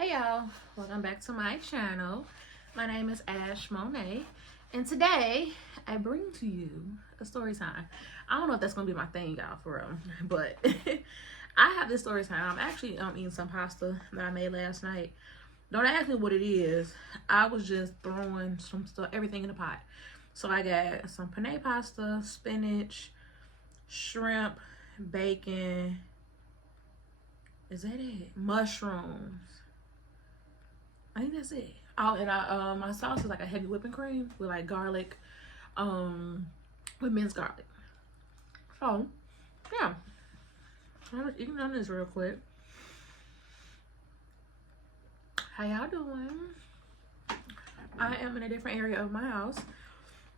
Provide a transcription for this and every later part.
Hey y'all, welcome back to my channel. My name is Ash Monet, and today I bring to you a story time. I don't know if that's gonna be my thing, y'all, for real, but I have this story time. I'm actually eating some pasta that I made last night. Don't ask me what it is. I was just throwing some stuff, everything in the pot. So I got some penne pasta, spinach, shrimp, bacon. Is that it? Mushrooms. I think that's it. Oh, and my sauce is like a heavy whipping cream with like garlic, with minced garlic. So, yeah, I was eating on this real quick. How y'all doing? I am in a different area of my house.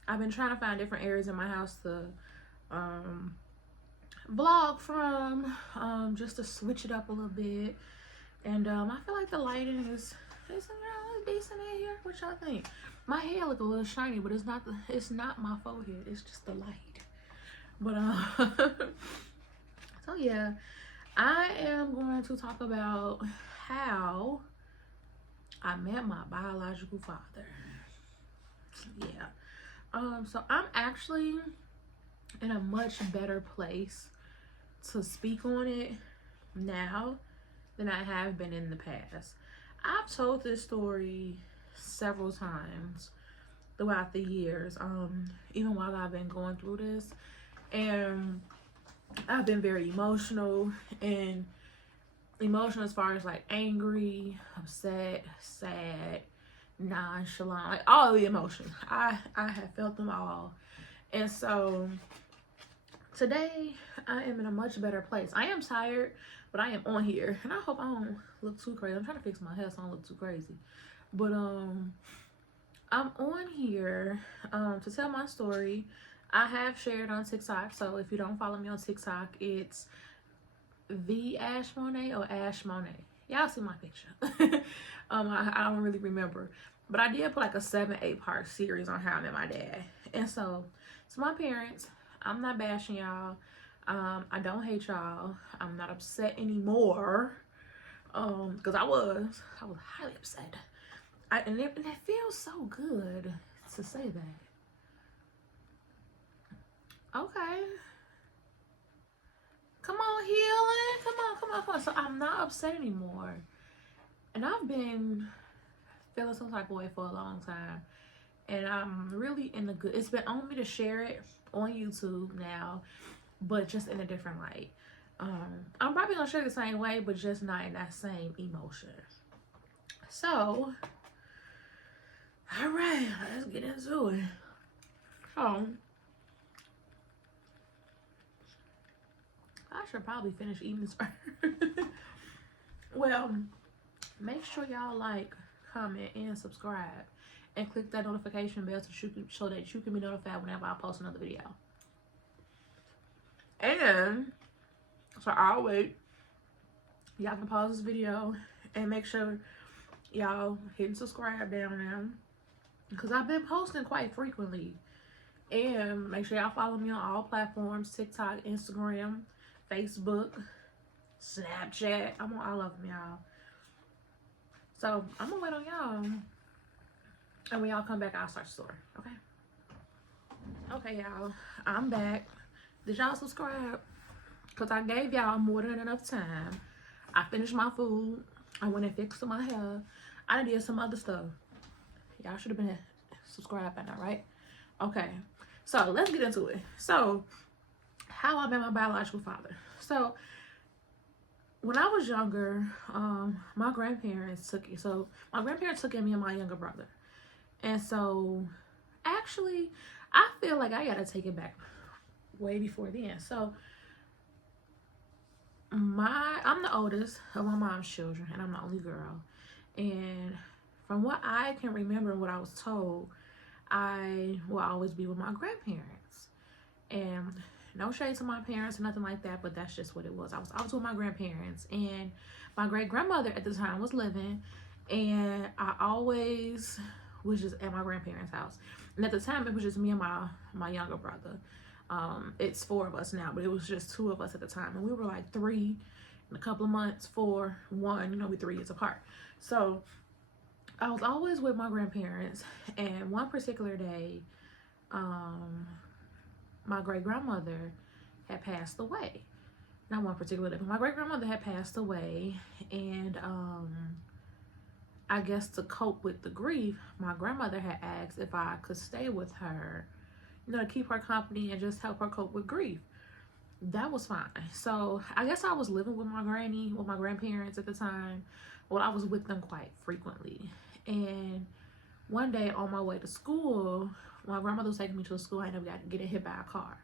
I've been trying to find different areas in my house to vlog from, just to switch it up a little bit. And I feel like the lighting is decent in here. What y'all think? My hair look a little shiny, but it's not my forehead. It's just the light. But so yeah, I am going to talk about how I met my biological father. Yeah. So I'm actually in a much better place to speak on it now than I have been in the past. I've told this story several times throughout the years, even while I've been going through this, and I've been very emotional as far as like angry, upset, sad, nonchalant, like all the emotions. I have felt them all, and so today I am in a much better place. I am tired, but I am on here, and I hope I don't look too crazy. I'm trying to fix my hair so I don't look too crazy. But I'm on here to tell my story. I have shared on TikTok, so if you don't follow me on TikTok, it's the Ash Monet or Ash Monet. Y'all see my picture. I don't really remember, but I did put like a 7-8 part series on how I met my dad. And so to my parents, I'm not bashing y'all. I don't hate y'all. I'm not upset anymore. Because I was highly upset. And it feels so good to say that. Okay. Come on, healing. Come on. So I'm not upset anymore. And I've been feeling some type of way for a long time. And I'm really in the good. It's been on me to share it on YouTube now, but just in a different light. I'm probably gonna share the same way, but just not in that same emotion. So, all right, let's get into it. I should probably finish eating this first. Well, make sure y'all like, comment, and subscribe, and click that notification bell so that you can be notified whenever I post another video. And so I'll wait. Y'all can pause this video and make sure y'all hit subscribe down there, because I've been posting quite frequently. And make sure y'all follow me on all platforms: TikTok, Instagram, Facebook, Snapchat. I'm on all of them, y'all. So I'm gonna wait on y'all, and when y'all come back, I'll start the story. Okay, y'all, I'm back. Did y'all subscribe? Because I gave y'all more than enough time. I finished my food. I went and fixed my hair. I did some other stuff. Y'all should have been subscribed by now, right? Okay, so let's get into it. So, how I met my biological father. So, when I was younger, my grandparents took it. So, my grandparents took in me and my younger brother. And so, actually, I feel like I gotta take it back way before then. So, I'm the oldest of my mom's children, and I'm the only girl. And from what I can remember and what I was told, I will always be with my grandparents. And no shade to my parents or nothing like that, but that's just what it was. I was with my grandparents, and my great grandmother at the time was living, and I always was just at my grandparents' house. And at the time, it was just me and my younger brother. It's 4 of us now, but it was just 2 of us at the time, and we were like 3, a couple of months for one, you know, we're 3 years apart. So I was always with my grandparents, and one particular day, my great grandmother had passed away. Not one particular day, but my great grandmother had passed away, and I guess to cope with the grief, my grandmother had asked if I could stay with her, you know, to keep her company and just help her cope with grief. That was fine. So I guess I was living with my granny, with my grandparents at the time. Well, I was with them quite frequently. And one day on my way to school, my grandmother was taking me to a school. I ended up getting hit by a car.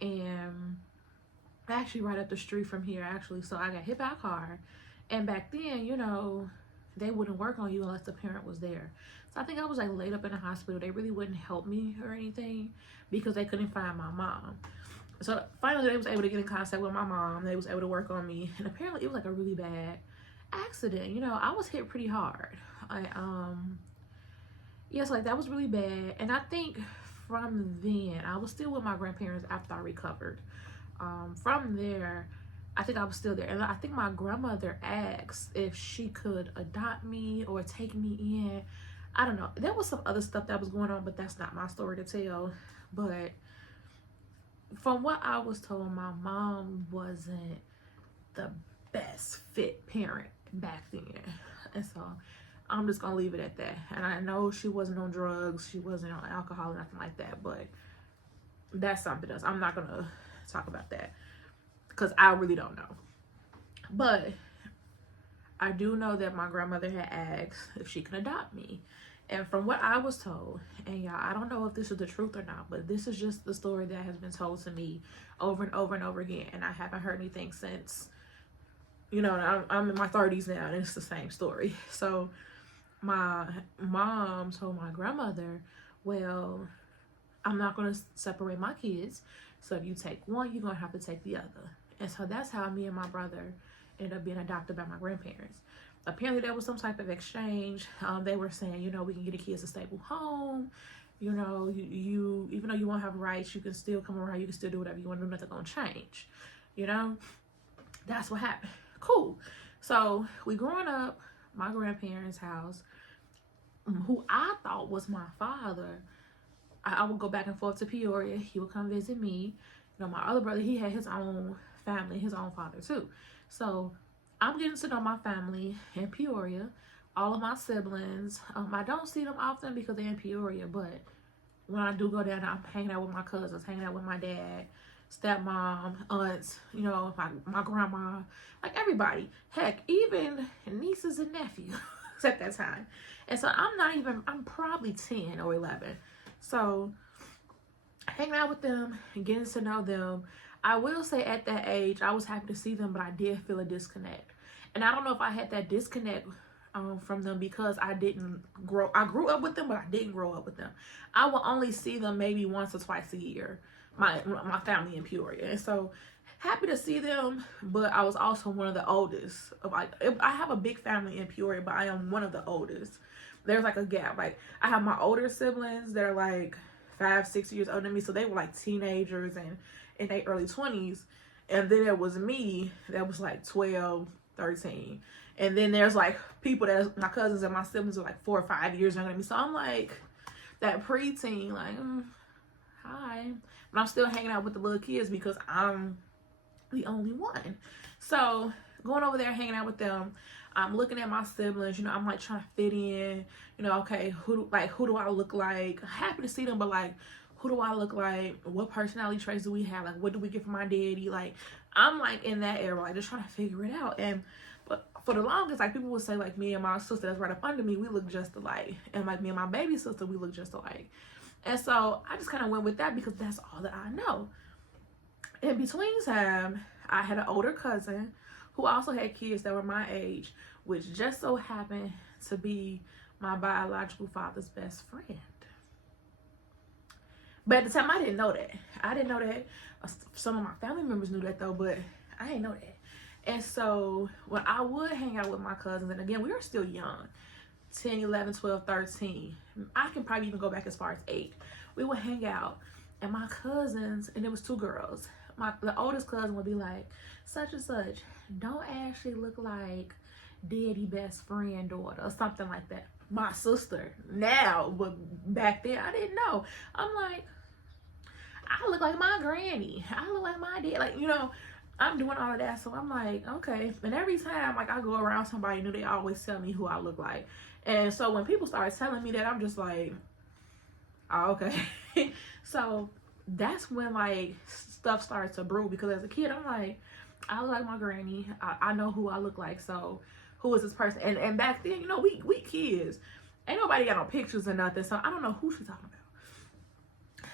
And actually right up the street from here, actually. So I got hit by a car. And back then, you know, they wouldn't work on you unless the parent was there. So I think I was like laid up in the hospital. They really wouldn't help me or anything because they couldn't find my mom. So finally they was able to get in contact with my mom. They was able to work on me. And apparently it was like a really bad accident. You know, I was hit pretty hard. Yes, like that was really bad. And I think from then, I was still with my grandparents after I recovered. From there, I think I was still there. And I think my grandmother asked if she could adopt me or take me in. I don't know. There was some other stuff that was going on, but that's not my story to tell. But from what I was told, my mom wasn't the best fit parent back then. And so I'm just gonna leave it at that. And I know she wasn't on drugs, she wasn't on alcohol or nothing like that, but that's something else. I'm not gonna talk about that because I really don't know. But I do know that my grandmother had asked if she could adopt me. And from what I was told, and y'all, I don't know if this is the truth or not, but this is just the story that has been told to me over and over and over again. And I haven't heard anything since, you know, I'm in my 30s now, and it's the same story. So my mom told my grandmother, well, I'm not going to separate my kids. So if you take one, you're going to have to take the other. And so that's how me and my brother ended up being adopted by my grandparents. Apparently there was some type of exchange. They were saying, you know, we can get the kids a stable home. You know, you even though you won't have rights, you can still come around. You can still do whatever you want to do. Nothing gonna change. You know, that's what happened. Cool. So we growing up, my grandparents' house, who I thought was my father. I would go back and forth to Peoria. He would come visit me. You know, my other brother, he had his own family, his own father too. So I'm getting to know my family in Peoria, all of my siblings. I don't see them often because they're in Peoria, but when I do go down, I'm hanging out with my cousins, hanging out with my dad, stepmom, aunts, you know, my grandma, like everybody. Heck, even nieces and nephews at that time. And so I'm probably 10 or 11. So hanging out with them and getting to know them. I will say at that age, I was happy to see them, but I did feel a disconnect. And I don't know if I had that disconnect from them because I grew up with them, but I didn't grow up with them. I will only see them maybe once or twice a year, my family in Peoria. And so happy to see them, but I was also one of the oldest. I have a big family in Peoria, but I am one of the oldest. There's like a gap. Like I have my older siblings that are like 5-6 years older than me, so they were like teenagers and in their early 20s, and then there was me that was like 12, 13, and then there's like people that my cousins and my siblings are like 4 or 5 years younger than me. So I'm like that preteen, like hi, but I'm still hanging out with the little kids because I'm the only one. So going over there, hanging out with them, I'm looking at my siblings, you know, I'm like trying to fit in, you know, okay, who do I look like? Happy to see them, but like, who do I look like? What personality traits do we have? Like, what do we get from my daddy? Like, I'm like in that era, like just trying to figure it out. But for the longest, like people would say like me and my sister that's right up under me, we look just alike. And like me and my baby sister, we look just alike. And so I just kind of went with that because that's all that I know. In between time, I had an older cousin who also had kids that were my age, which just so happened to be my biological father's best friend. But at the time, I didn't know that. I didn't know that. Some of my family members knew that though, but I didn't know that. And so when I would hang out with my cousins, and again, we were still young, 10, 11, 12, 13. I can probably even go back as far as 8. We would hang out, and my cousins, and it was 2 girls. the oldest cousin would be like, such and such don't actually look like daddy best friend daughter or something like that. My sister now, but back then I didn't know. I'm like, I look like my granny. I look like my dad. Like, you know, I'm doing all of that. So I'm like, okay. And every time like I go around somebody new, they always tell me who I look like. And so when people start telling me that, I'm just like, oh, okay. So that's when like stuff starts to brew, because as a kid I'm like, I look like my granny. I know who I look like. So who is this person? And back then, you know, we kids, ain't nobody got no pictures or nothing. So I don't know who she's talking about.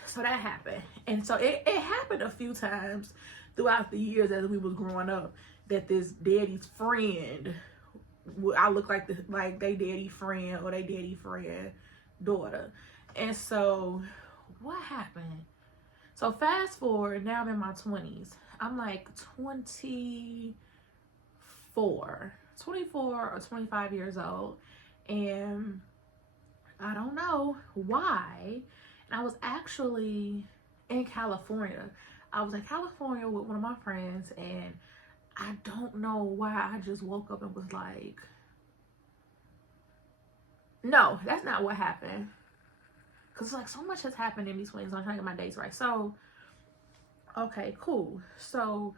So that happened. And so it happened a few times throughout the years as we was growing up, that this daddy's friend, I look like they daddy friend or they daddy friend daughter. And so what happened? So fast forward, now I'm in my 20s. I'm like 24 or 25 years old. And I don't know why. And I was actually in California. I was in California with one of my friends, and I don't know why I just woke up and was like, no, that's not what happened. Because like so much has happened in between, so I'm trying to get my dates right. So, okay, cool. So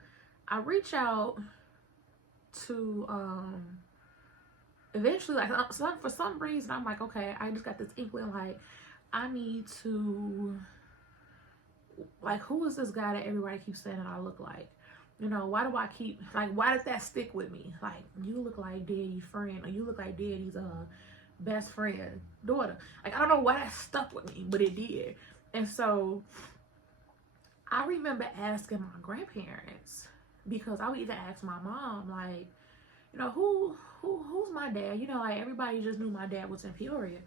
I reach out to eventually, like for some reason I'm like, okay, I just got this inkling, like I need to, like, who is this guy that everybody keeps saying that I look like? You know, why do I keep, like, why did that stick with me? Like, you look like daddy's friend, or you look like daddy's best friend daughter. Like, I don't know why that stuck with me, but it did. And so I remember asking my grandparents, because I would either ask my mom, like, you know, who's my dad? You know, like everybody just knew my dad was in Peoria.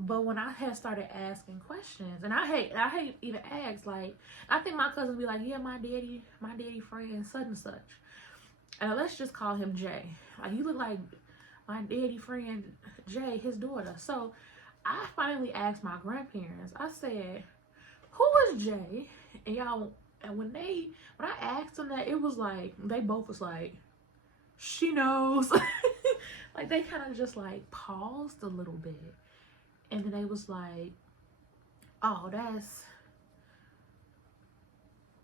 But when I had started asking questions, and I hate even ask, like, I think my cousins be like, yeah, my daddy friend such and such. And let's just call him Jay. Like, you look like my daddy friend Jay, his daughter. So I finally asked my grandparents, I said, who is Jay? And y'all, and when I asked them that, it was like, they both was like, she knows. Like, they kind of just like paused a little bit. And then they was like, oh, that's,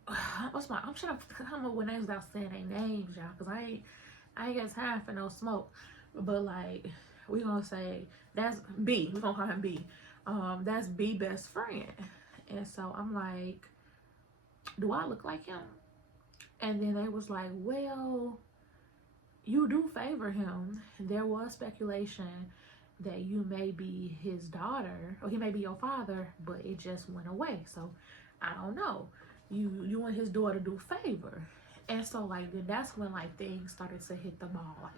I'm trying to come up with names without saying their names, y'all, because I ain't got time for no smoke. But like, we gonna say, that's B, we gonna call him B. That's B best friend. And so I'm like, do I look like him? And then they was like, well, you do favor him. There was speculation that you may be his daughter, or he may be your father, but it just went away. So I don't know. You and his daughter do favor. And so like then that's when like things started to hit the ball, like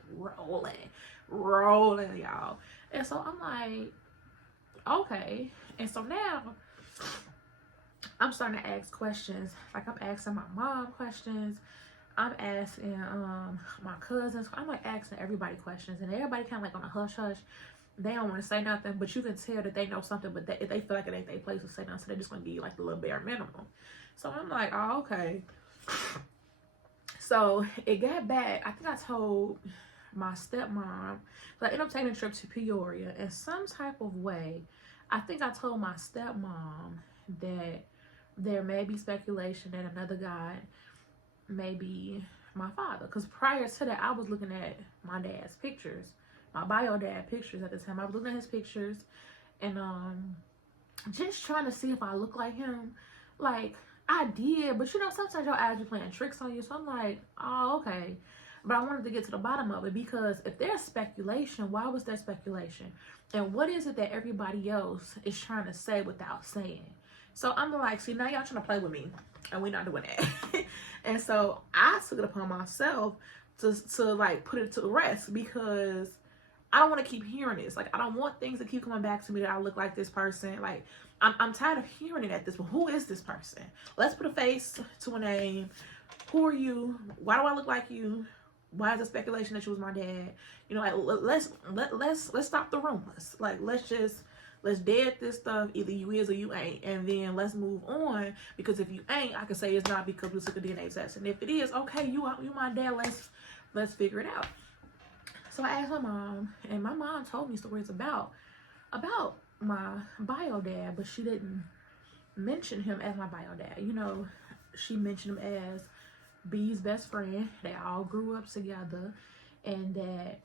rolling, y'all. And so I'm like, okay. And so now I'm starting to ask questions. Like, I'm asking my mom questions. I'm asking my cousins. I'm like asking everybody questions, and everybody kind of like on a hush hush. They don't want to say nothing, but you can tell that they know something, but they feel like it ain't their place to say nothing, so they're just gonna be like the little bare minimum. So I'm like, oh, okay. So it got back. I think I told my stepmom, so I ended up taking a trip to Peoria in some type of way. I think I told my stepmom that there may be speculation that another guy may be my father. Because prior to that, I was looking at my dad's pictures, my bio dad pictures at the time. I was looking at his pictures and just trying to see if I look like him. Like, I did, but you know, sometimes your eyes be playing tricks on you. So I'm like, oh, okay. But I wanted to get to the bottom of it, because if there's speculation, why was there speculation? And what is it that everybody else is trying to say without saying? So I'm like, see, now y'all trying to play with me, and we're not doing that. And so I took it upon myself to like put it to rest, because I don't want to keep hearing this. Like, I don't want things to keep coming back to me that I look like this person. Like, I'm tired of hearing it at this point. Who is this person? Let's put a face to a name. Who are you? Why do I look like you? Why is the speculation that you was my dad? You know, like, let's stop the rumors. Like, let's just Let's dead this stuff. Either you is or you ain't. And then let's move on. Because if you ain't, I can say it's not because we took a DNA test. And if it is, okay, you my dad, let's figure it out. So I asked my mom, and my mom told me stories about my bio dad, but she didn't mention him as my bio dad. You know, she mentioned him as B's best friend. They all grew up together, and that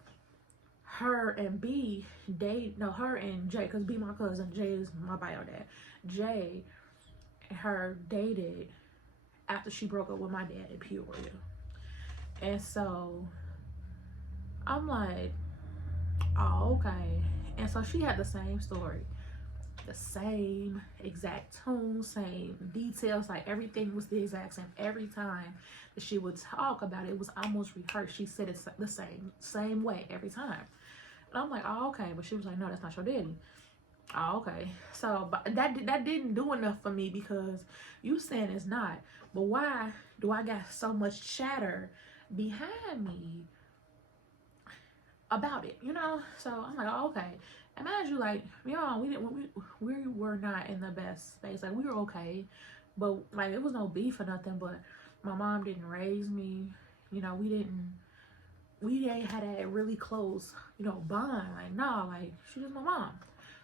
her and B her and Jay, because B my cousin, Jay is my bio dad. Jay and her dated after she broke up with my dad in Peoria. And so I'm like, oh, okay. And so she had the same story, the same exact tone, same details, like everything was the exact same. Every time that she would talk about it, it was almost rehearsed. She said it the same way every time. And I'm like, oh, okay. But she was like, no, that's not your daddy. Oh, okay. So but that didn't do enough for me, because you saying it's not. But why do I got so much chatter behind me about it, you know? So I'm like, oh, okay. Imagine, like, y'all, we were not in the best space. Like, we were okay, but like it was no beef or nothing. But my mom didn't raise me, you know. We ain't had that really close, you know, bond. Like, no, like she was my mom.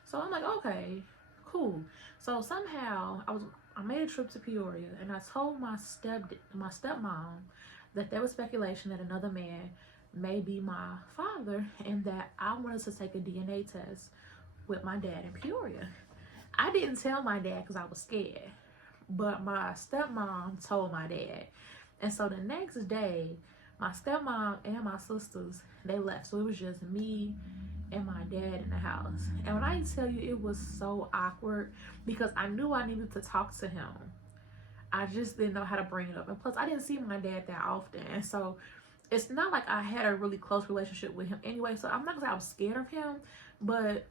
So I'm like, okay, cool. So somehow I made a trip to Peoria, and I told my stepmom that there was speculation that another man may be my father, and that I wanted to take a DNA test with my dad in Peoria. I didn't tell my dad because I was scared, but my stepmom told my dad. And so the next day, my stepmom and my sisters, they left. So it was just me and my dad in the house. And when I tell you, it was so awkward, because I knew I needed to talk to him. I just didn't know how to bring it up. And plus, I didn't see my dad that often. And so it's not like I had a really close relationship with him anyway. So I'm not gonna say I was scared of him, but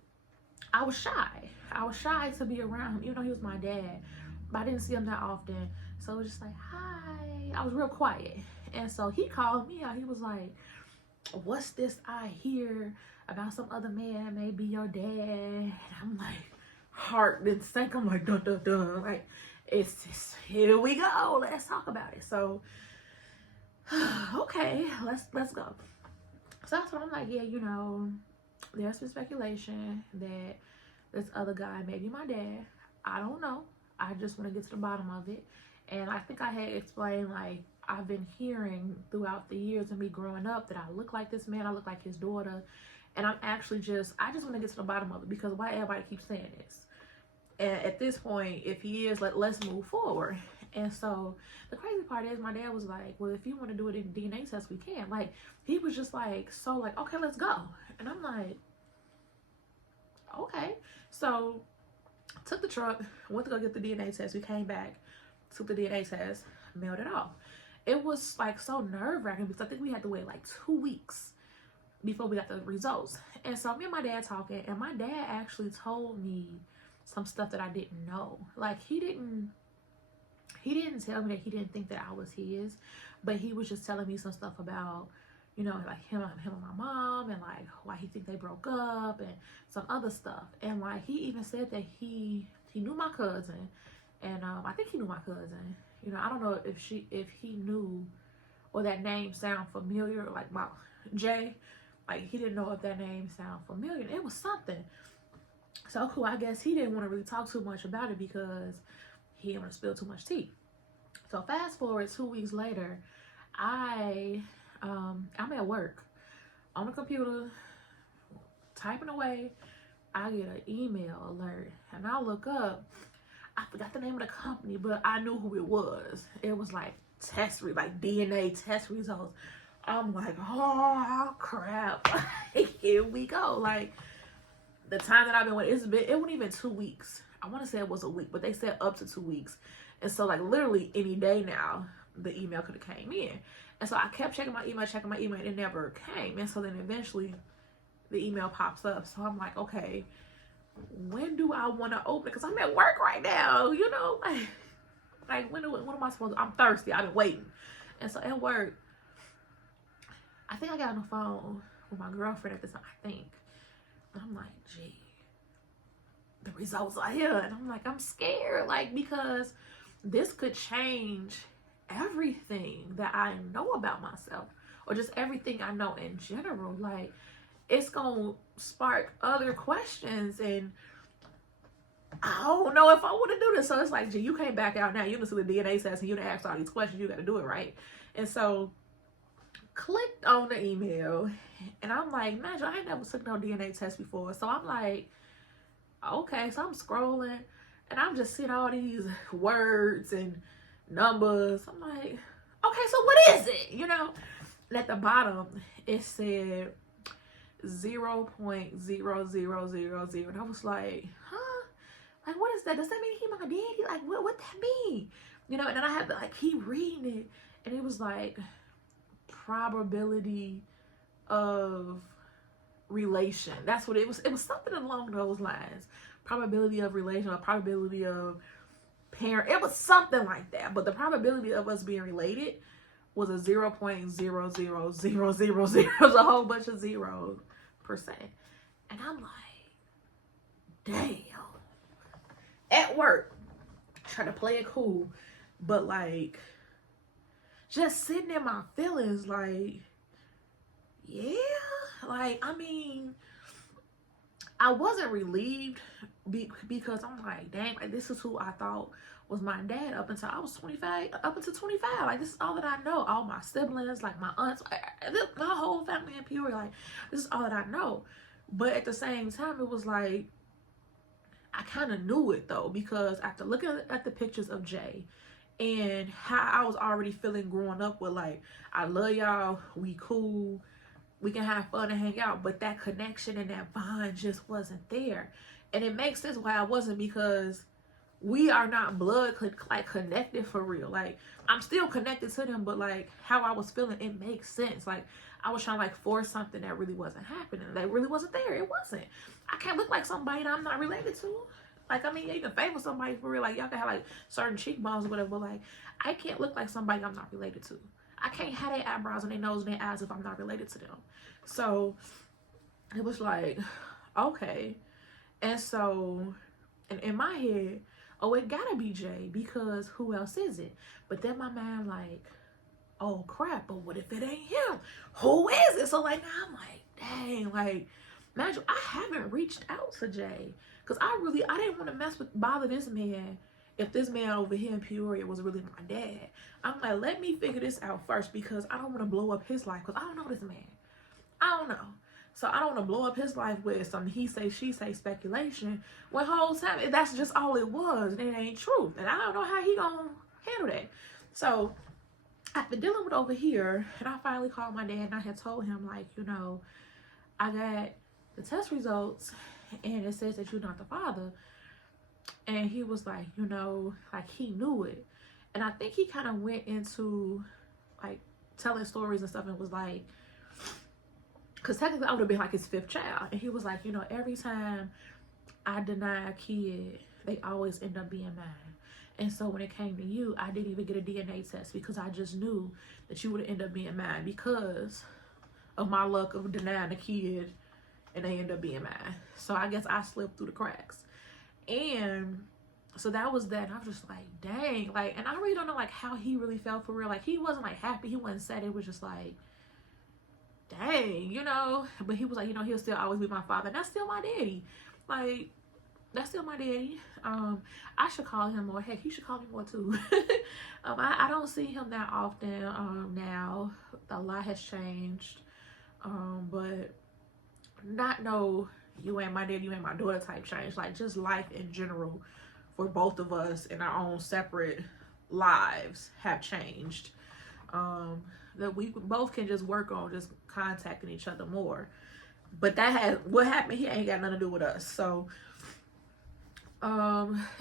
I was shy. I was shy to be around him, even though he was my dad. But I didn't see him that often. So it was just like, hi. I was real quiet. And so he called me out. He was like, what's this I hear about some other man, maybe your dad? And I'm like, heart didn't sink. I'm like, dun dun dun. Like, it's just, here we go. Let's talk about it. So, okay, let's go. So that's what I'm like, yeah, you know, there's been speculation that this other guy may be my dad. I don't know. I just want to get to the bottom of it. And I think I had explained, like, I've been hearing throughout the years of me growing up that I look like this man, I look like his daughter. And I just want to get to the bottom of it, because why everybody keeps saying this? And at this point, if he is, let's move forward. And so the crazy part is, my dad was like, well, if you want to do it in DNA test, we can. Like, he was just like, so like, okay, let's go. And I'm like, okay. So took the truck, went to go get the DNA test. We came back, took the DNA test, mailed it off. It was like so nerve-wracking, because I think we had to wait like 2 weeks before we got the results. And so me and my dad talking, and my dad actually told me some stuff that I didn't know. Like, he didn't tell me that he didn't think that I was his, but he was just telling me some stuff about, you know, like him and my mom, and like why he think they broke up, and some other stuff. And like, he even said that he knew my cousin, and I think he knew my cousin. You know, I don't know if he knew, or that name sound familiar, like my Jay. Like, he didn't know if that name sound familiar. It was something. So cool. I guess he didn't want to really talk too much about it, because he didn't want to spill too much tea. So fast forward 2 weeks later, I'm at work on the computer typing away. I get an email alert, and I look up. I forgot the name of the company, but I knew who it was. It was like DNA test results. I'm like, oh crap, here we go. Like, the time that I've been waiting, it wasn't even 2 weeks. I want to say it was a week, but they said up to 2 weeks. And so, like, literally any day now, the email could have came in. And so I kept checking my email, and it never came. And so then eventually the email pops up. So I'm like, okay, when do I want to open it? Because I'm at work right now, you know? Like when am I supposed to? I'm thirsty. I've been waiting. And so at work, I think I got on the phone with my girlfriend at the time, I think. And I'm like, gee, the results are here. And I'm like, I'm scared, like, because this could change everything that I know about myself, or just everything I know in general. Like, it's gonna spark other questions, and I don't know if I want to do this. So it's like, gee, you can't back out now. You listen to the DNA test and you done asked all these questions. You got to do it, right? And so clicked on the email, and I'm like, man, I ain't never took no DNA test before. So I'm like, okay. So I'm scrolling, and I'm just seeing all these words and numbers. I'm like, okay, so what is it? You know? And at the bottom, it said 0.0000. And I was like, huh? Like, what is that? Does that mean he my daddy? Like, what that mean? You know, and then I had to like keep reading it, and it was like probability of relation. That's what it was. It was something along those lines. Probability of relation, or probability of parent. It was something like that. But the probability of us being related was a 0.00000. It was a whole bunch of 0%. And I'm like, damn. At work, trying to play it cool, but like just sitting in my feelings, like, yeah, like, I mean, I wasn't relieved because I'm like, dang, like, this is who I thought was my dad up until I was 25, up until 25. Like, this is all that I know. All my siblings, like my aunts, my whole family in Peoria, like, this is all that I know. But at the same time, it was like, I kind of knew it though, because after looking at the pictures of Jay and how I was already feeling growing up with, like, I love y'all, we cool, we can have fun and hang out, but that connection and that bond just wasn't there. And it makes sense why I wasn't, because we are not blood like connected for real. Like, I'm still connected to them, but like how I was feeling, it makes sense. Like, I was trying to like force something that really wasn't happening. That really wasn't there. It wasn't. I can't look like somebody that I'm not related to. Like, I mean, you can favor somebody for real. Like, y'all can have like certain cheekbones or whatever, but like, I can't look like somebody I'm not related to. I can't have their eyebrows and their nose and their eyes if I'm not related to them. So it was like, okay. And so, and in my head, oh, it gotta be Jay, because who else is it? But then my mind like, oh crap, but what if it ain't him? Who is it? So like, now I'm like, dang, like, imagine, I haven't reached out to Jay, because I didn't want to bother this man if this man over here in Peoria was really my dad. I'm like, let me figure this out first, because I don't want to blow up his life, because I don't know this man. I don't know. So I don't want to blow up his life with some he say, she say speculation, when whole time that's just all it was, and it ain't true. And I don't know how he gonna handle that. So after dealing with over here, and I finally called my dad, and I had told him, like, you know, I got the test results, and it says that you're not the father. And he was like, you know, like, he knew it. And I think he kind of went into like telling stories and stuff, and was like, because technically I would have been like his 5th child. And he was like, you know, every time I deny a kid, they always end up being mine. And so when it came to you, I didn't even get a DNA test, because I just knew that you would end up being mine, because of my luck of denying a kid and they end up being mine. So I guess I slipped through the cracks. And so that was that. And I was just like, dang. Like, and I really don't know like how he really felt for real. Like, he wasn't like happy. He wasn't sad. It was just like, dang, you know. But he was like, you know, he'll still always be my father. And that's still my daddy. Like, that's still my daddy. I should call him more. Heck, he should call me more too. I don't see him that often now. A lot has changed. But not no, you ain't my daddy, you ain't my daughter type change. Like, just life in general for both of us in our own separate lives have changed. That we both can just work on just contacting each other more. But that has, what happened here ain't got nothing to do with us. So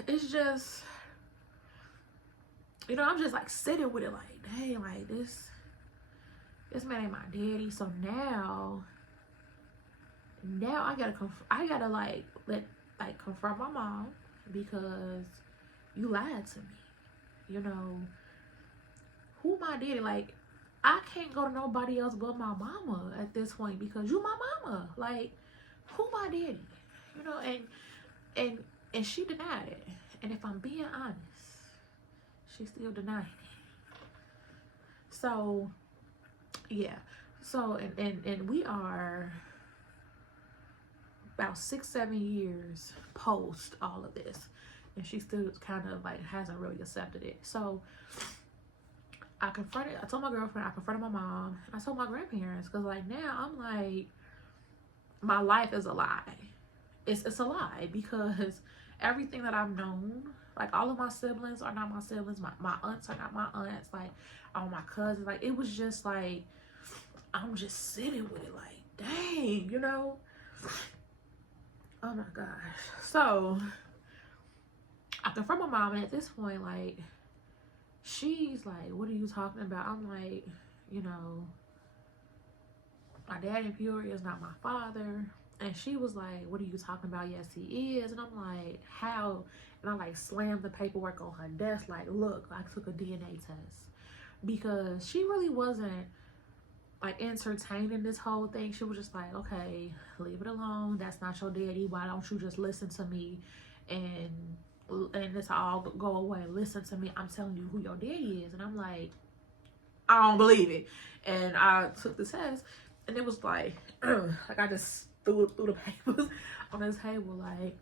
it's just, you know, I'm just like sitting with it like, dang, like this man ain't my daddy. So now I gotta like confront my mom, because you lied to me. You know, who my daddy? Like, I can't go to nobody else but my mama at this point, because you my mama. Like, who my daddy? You know, and And she denied it. And if I'm being honest, she's still denying it. So, yeah. So, and we are about 6-7 years post all of this. And she still kind of like hasn't really accepted it. So, I told my girlfriend, I confronted my mom, and I told my grandparents, because like now I'm like, my life is a lie. It's a lie, because everything that I've known, like all of my siblings are not my siblings, my aunts are not my aunts, like all my cousins, like it was just like, I'm just sitting with it like, dang, you know? Oh my gosh. So I confront my mom, and at this point, like, she's like, what are you talking about? I'm like, you know, my dad in Peoria is not my father. And she was like, what are you talking about? Yes, he is. And I'm like, how? And I like slammed the paperwork on her desk, like, look, I took a DNA test. Because she really wasn't like entertaining this whole thing. She was just like, okay, leave it alone. That's not your daddy. Why don't you just listen to me and this all go away? Listen to me. I'm telling you who your daddy is. And I'm like, I don't believe it. And I took the test, and it was like, like I just threw the papers on his table, like,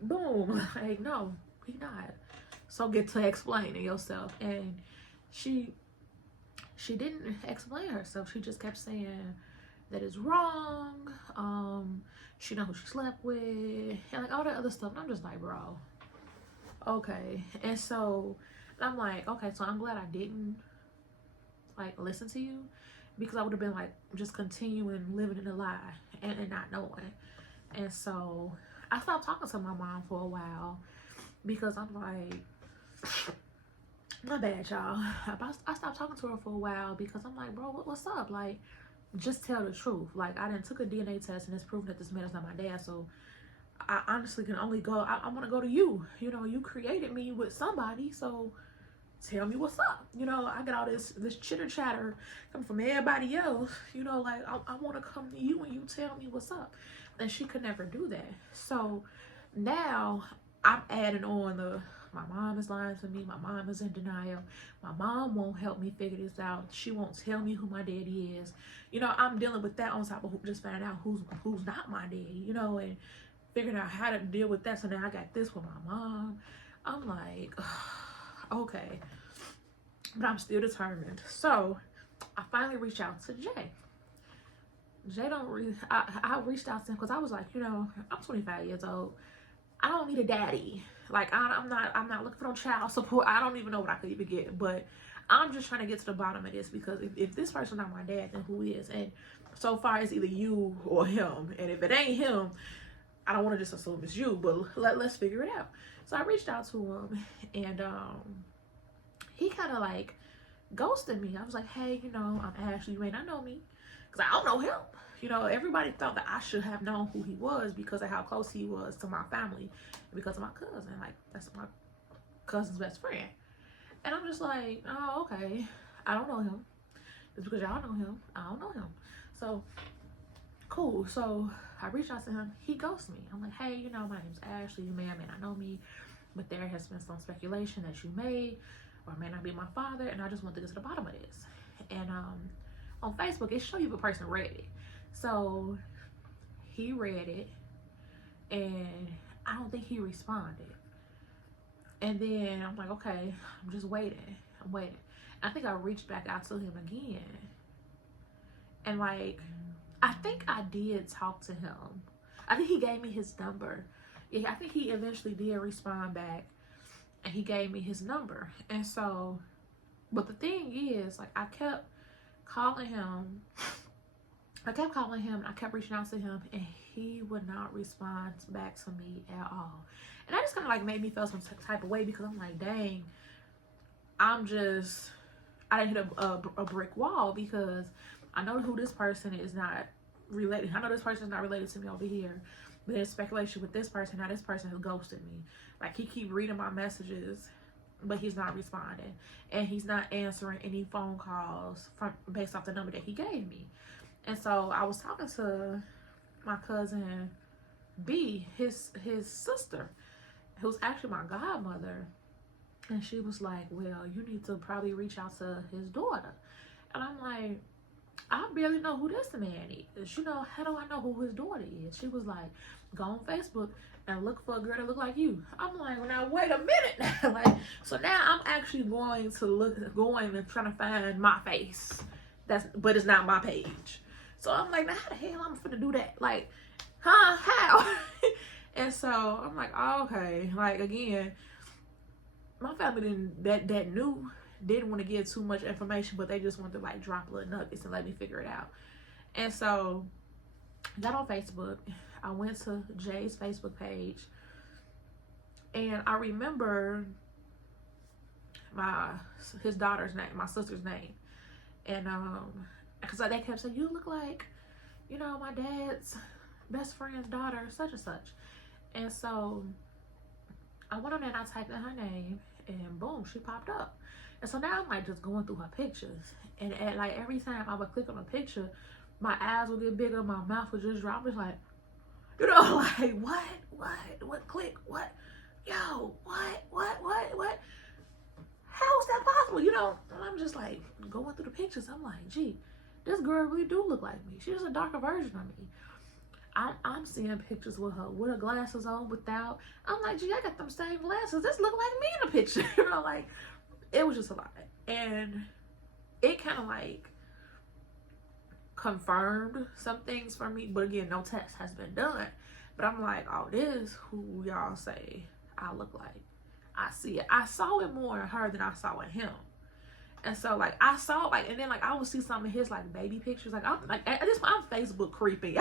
boom, like, no, he not. So get to explaining yourself. And she didn't explain herself. She just kept saying that it's wrong. She know who she slept with, and like all that other stuff. And I'm just like, bro, okay. And so I'm like, okay, so I'm glad I didn't like listen to you, because I would have been like just continuing living in a lie and not knowing. And so I stopped talking to my mom for a while, because I'm like, my bad, y'all. I stopped talking to her for a while, because I'm like, bro, what's up? Like, just tell the truth. Like, I didn't took a DNA test, and it's proven that this man is not my dad. So I honestly can only go, I want to go to you. You know, you created me with somebody, so tell me what's up. You know, I get all this chitter chatter coming from everybody else. You know, like, I want to come to you and you tell me what's up. And she could never do that. So now I'm adding on my mom is lying to me. My mom is in denial. My mom won't help me figure this out. She won't tell me who my daddy is. You know, I'm dealing with that on top of just finding out who's not my daddy, you know, and figuring out how to deal with that. So now I got this with my mom. I'm like, okay. But I'm still determined. So I finally reached out to Jay. I reached out to him because I was like, you know, I'm 25 years old. I don't need a daddy. Like, I'm not looking for no child support. I don't even know what I could even get. But I'm just trying to get to the bottom of this, because if this person's not my dad, then who is? And so far it's either you or him. And if it ain't him, I don't want to just assume it's you, but let's figure it out. So I reached out to him, and he kind of like ghosted me. I was like, hey, you know, I'm Ashley. You may not know me, because I don't know him. You know, everybody thought that I should have known who he was because of how close he was to my family, because of my cousin. Like, that's my cousin's best friend. And I'm just like, oh, okay. I don't know him. It's because y'all know him. I don't know him. So, cool. So I reached out to him. He ghosted me. I'm like, hey, you know, my name's Ashley. You may or may not know me, but there has been some speculation that you may or may not be my father, and I just want to get to the bottom of this. And on Facebook, it show you if a person read it. So he read it, and I don't think he responded. And then I'm like, okay, I'm just waiting. I'm waiting. I think I reached back out to him again. And like, I think I did talk to him. I think he gave me his number. Yeah, I think he eventually did respond back, and he gave me his number. And so, but the thing is, like, I kept calling him. I kept reaching out to him, and he would not respond back to me at all. And that just kind of like made me feel some type of way, because I'm like, dang, I didn't hit a brick wall, because I know who this person is not related. I know this person is not related to me over here, but there's speculation with this person. Now this person has ghosted me. Like, he keep reading my messages, but he's not responding, and he's not answering any phone calls based off the number that he gave me. And so I was talking to my cousin B, his sister, it was actually my godmother. And she was like, well, you need to probably reach out to his daughter. And I'm like, I barely know who this man is. You know, how do I know who his daughter is? She was like, go on Facebook and look for a girl that look like you. I'm like, well, now wait a minute. Like, so now I'm actually going and trying to find my face. But it's not my page. So I'm like, now how the hell I'm finna do that? Like, huh? How? And so I'm like, oh, okay. Like, again, my family didn't want to give too much information, but they just wanted to like drop little nuggets and let me figure it out. And so I got on Facebook. I went to Jay's Facebook page, and I remember his daughter's name, my sister's name, and because they kept saying, you look like, you know, my dad's best friend's daughter, such and such. And so I went on there and I typed in her name, and boom, she popped up. And so now I'm like just going through her pictures, and like every time I would click on a picture, my eyes would get bigger, my mouth would just drop. It's like, you know, like what click, what, yo, what? How is that possible? You know, and I'm just like going through the pictures. I'm like, gee, this girl really do look like me. She's a darker version of me. I'm seeing pictures with her glasses on, without. I'm like, gee, I got them same glasses. This look like me in the picture. You know, like, it was just a lot. And it kind of like confirmed some things for me. But again, no test has been done. But I'm like, oh, this who y'all say I look like. I see it. I saw it more in her than I saw in him. And so like I saw like, and then like I would see some of his like baby pictures. Like I'm like at this point I'm Facebook creepy.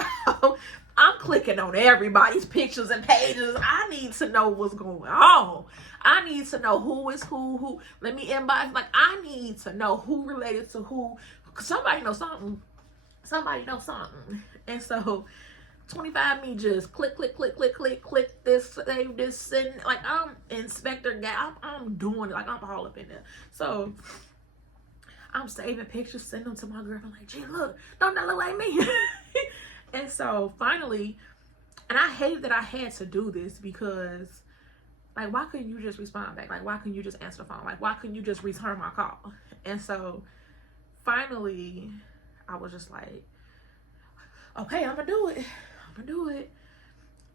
I'm clicking on everybody's pictures and pages. I need to know what's going on. I need to know who is who. Let me inbox. Like I need to know who related to who. Somebody knows something. Somebody knows something. And so 25 me just click this, save this, send. Like I'm Inspector Guy. I'm doing it. Like I'm all up in there. So I'm saving pictures, send them to my girl. I'm like, gee, look, don't that look like me? And so finally, and I hate that I had to do this because, like, why couldn't you just respond back? Like, why couldn't you just answer the phone? Like, why couldn't you just return my call? And so finally, I was just like, okay, I'm gonna do it.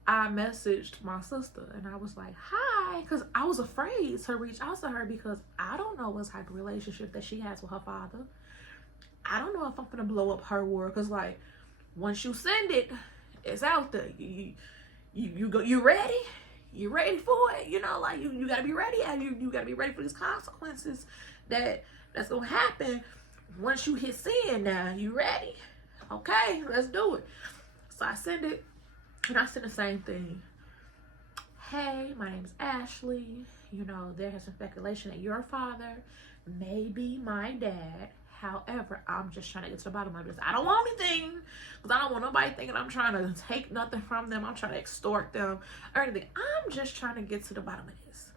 I messaged my sister and I was like, hi, because I was afraid to reach out to her because I don't know what type of relationship that she has with her father. I don't know if I'm gonna blow up her world, because like once you send it, it's out there. You ready? You ready for it? You know, like you gotta be ready, and you gotta be ready for these consequences that's gonna happen once you hit send. Now you ready? Okay, let's do it. So I send it. And I said the same thing. Hey, my name is Ashley. You know, there has been speculation that your father may be my dad. However, I'm just trying to get to the bottom of this. I don't want anything, because I don't want nobody thinking I'm trying to take nothing from them. I'm trying to extort them or anything. I'm just trying to get to the bottom of this.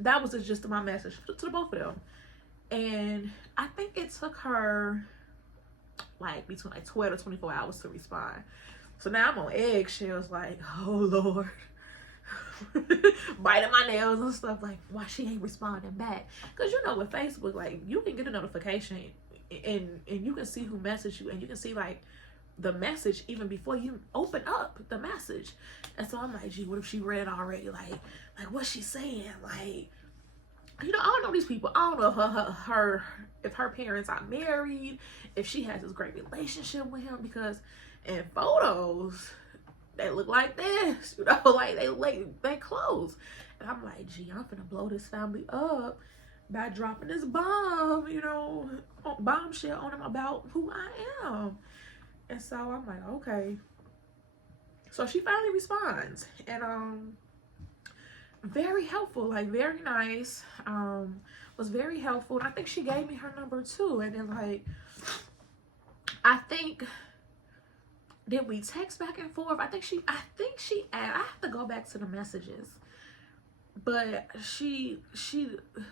That was the gist of my message to the both of them. And I think it took her like between like 12 to 24 hours to respond. So now I'm on eggshells, like, oh Lord, biting my nails and stuff, like, why she ain't responding back? Because you know with Facebook, like, you can get a notification and you can see who messaged you, and you can see like the message even before you open up the message. And so I'm like, gee, what if she read it already? Like what's she saying? Like, you know, I don't know these people. I don't know if her parents are married, if she has this great relationship with him, because in photos they look like this, you know, like they close. And I'm like, gee, I'm finna blow this family up by dropping this bomb, you know, bombshell on them about who I am. And so I'm like, okay. So she finally responds, and very helpful, like very nice, was very helpful. And I think she gave me her number too. And then like, I think, did we text back and forth? I think she I have to go back to the messages, but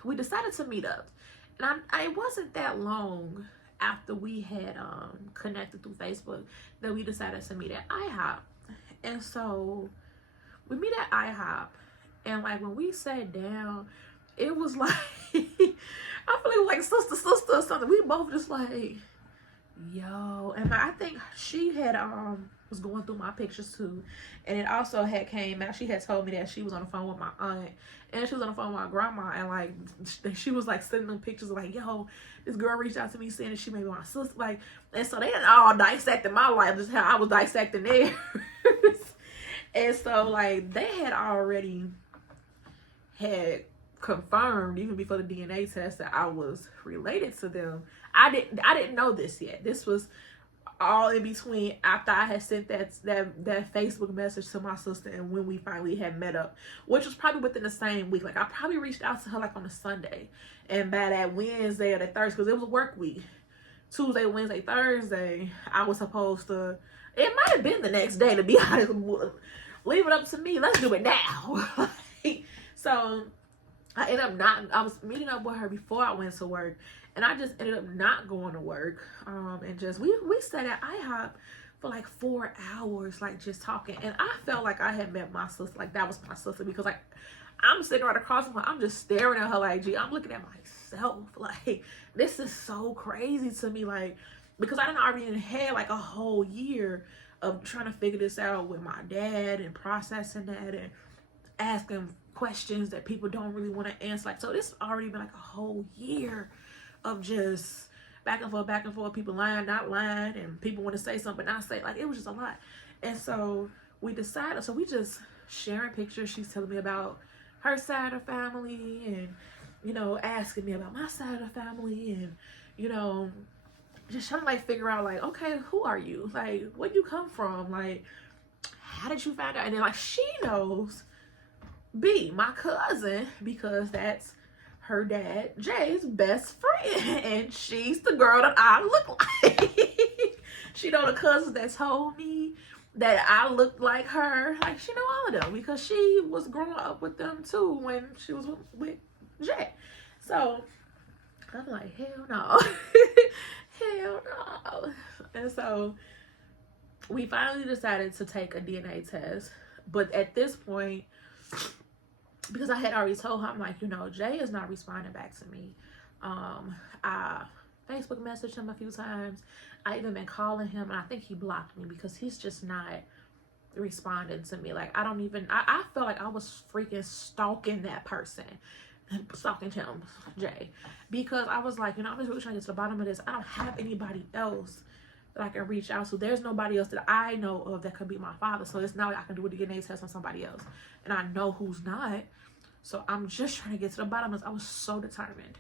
we decided to meet up. And it wasn't that long after we had connected through Facebook that we decided to meet at IHOP. And so we meet at IHOP, And like when we sat down, it was like I feel like it was like sister or something. We both just like, yo. And I think she had was going through my pictures too, and it also had came out. She had told me that she was on the phone with my aunt, and she was on the phone with my grandma, and like she was like sending them pictures like, yo, this girl reached out to me saying that she may be my sister, like. And so they had all dissected my life, just how I was dissecting theirs. And so like they had already had confirmed even before the DNA test that I was related to them. I didn't know this yet. This was all in between after I had sent that Facebook message to my sister and when we finally had met up, which was probably within the same week. Like I probably reached out to her like on a Sunday, and by that Wednesday or that Thursday, because it was a work week, Tuesday, Wednesday, Thursday, I was supposed to, it might have been the next day, to be honest. Leave it up to me. Let's do it now. So I was meeting up with her before I went to work, and I just ended up not going to work. And just, we sat at IHOP for like 4 hours, like just talking. And I felt like I had met my sister, like that was my sister, because like I'm sitting right across from her. I'm just staring at her like, gee, I'm looking at myself. Like, this is so crazy to me. Like, because I didn't already had like a whole year of trying to figure this out with my dad and processing that and asking questions that people don't really want to answer. Like, so this already been like a whole year of just back and forth, people lying, not lying, and people want to say something, but not say. Like, it was just a lot. And so we decided, so we just sharing pictures. She's telling me about her side of family, and you know, asking me about my side of family, and you know, just trying to like figure out like, okay, who are you, like where you come from, like how did you find out? And then like she knows B, my cousin, because that's her dad Jay's best friend, and she's the girl that I look like. She know the cousins that told me that I looked like her. Like, she know all of them because she was growing up with them too when she was with Jay. So I'm like, hell no. Hell no. And so we finally decided to take a DNA test. But at this point, because I had already told her, I'm like, you know, Jay is not responding back to me. I Facebook messaged him a few times. I even been calling him, and I think he blocked me because he's just not responding to me. Like, I felt like I was freaking stalking that person, stalking him, Jay, because I was like, you know, I'm just really trying to get to the bottom of this. I don't have anybody else that I can reach out to. There's nobody else that I know of that could be my father. So it's not like I can do a DNA test on somebody else, and I know who's not. So I'm just trying to get to the bottom of this. I was so determined.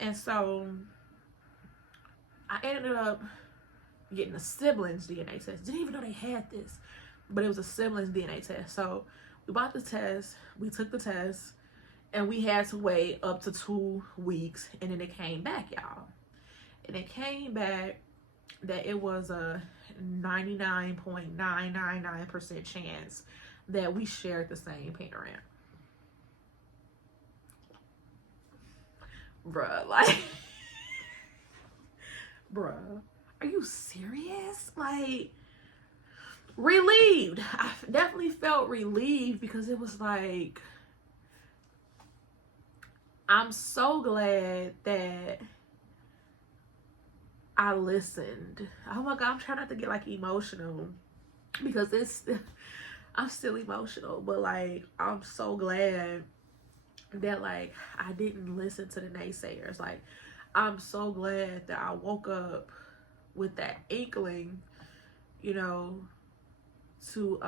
And so I ended up getting a siblings DNA test. Didn't even know they had this, but it was a siblings DNA test. So we bought the test, we took the test, and we had to wait up to 2 weeks, and then it came back, y'all. And it came back that it was a 99.999% chance that we shared the same parent. Bruh, like, bruh, are you serious? Like, relieved. I definitely felt relieved because it was like, I'm so glad that I listened. Oh my God, I'm trying not to get like emotional because I'm still emotional, but like, I'm so glad that like I didn't listen to the naysayers. Like, I'm so glad that I woke up with that inkling, you know, to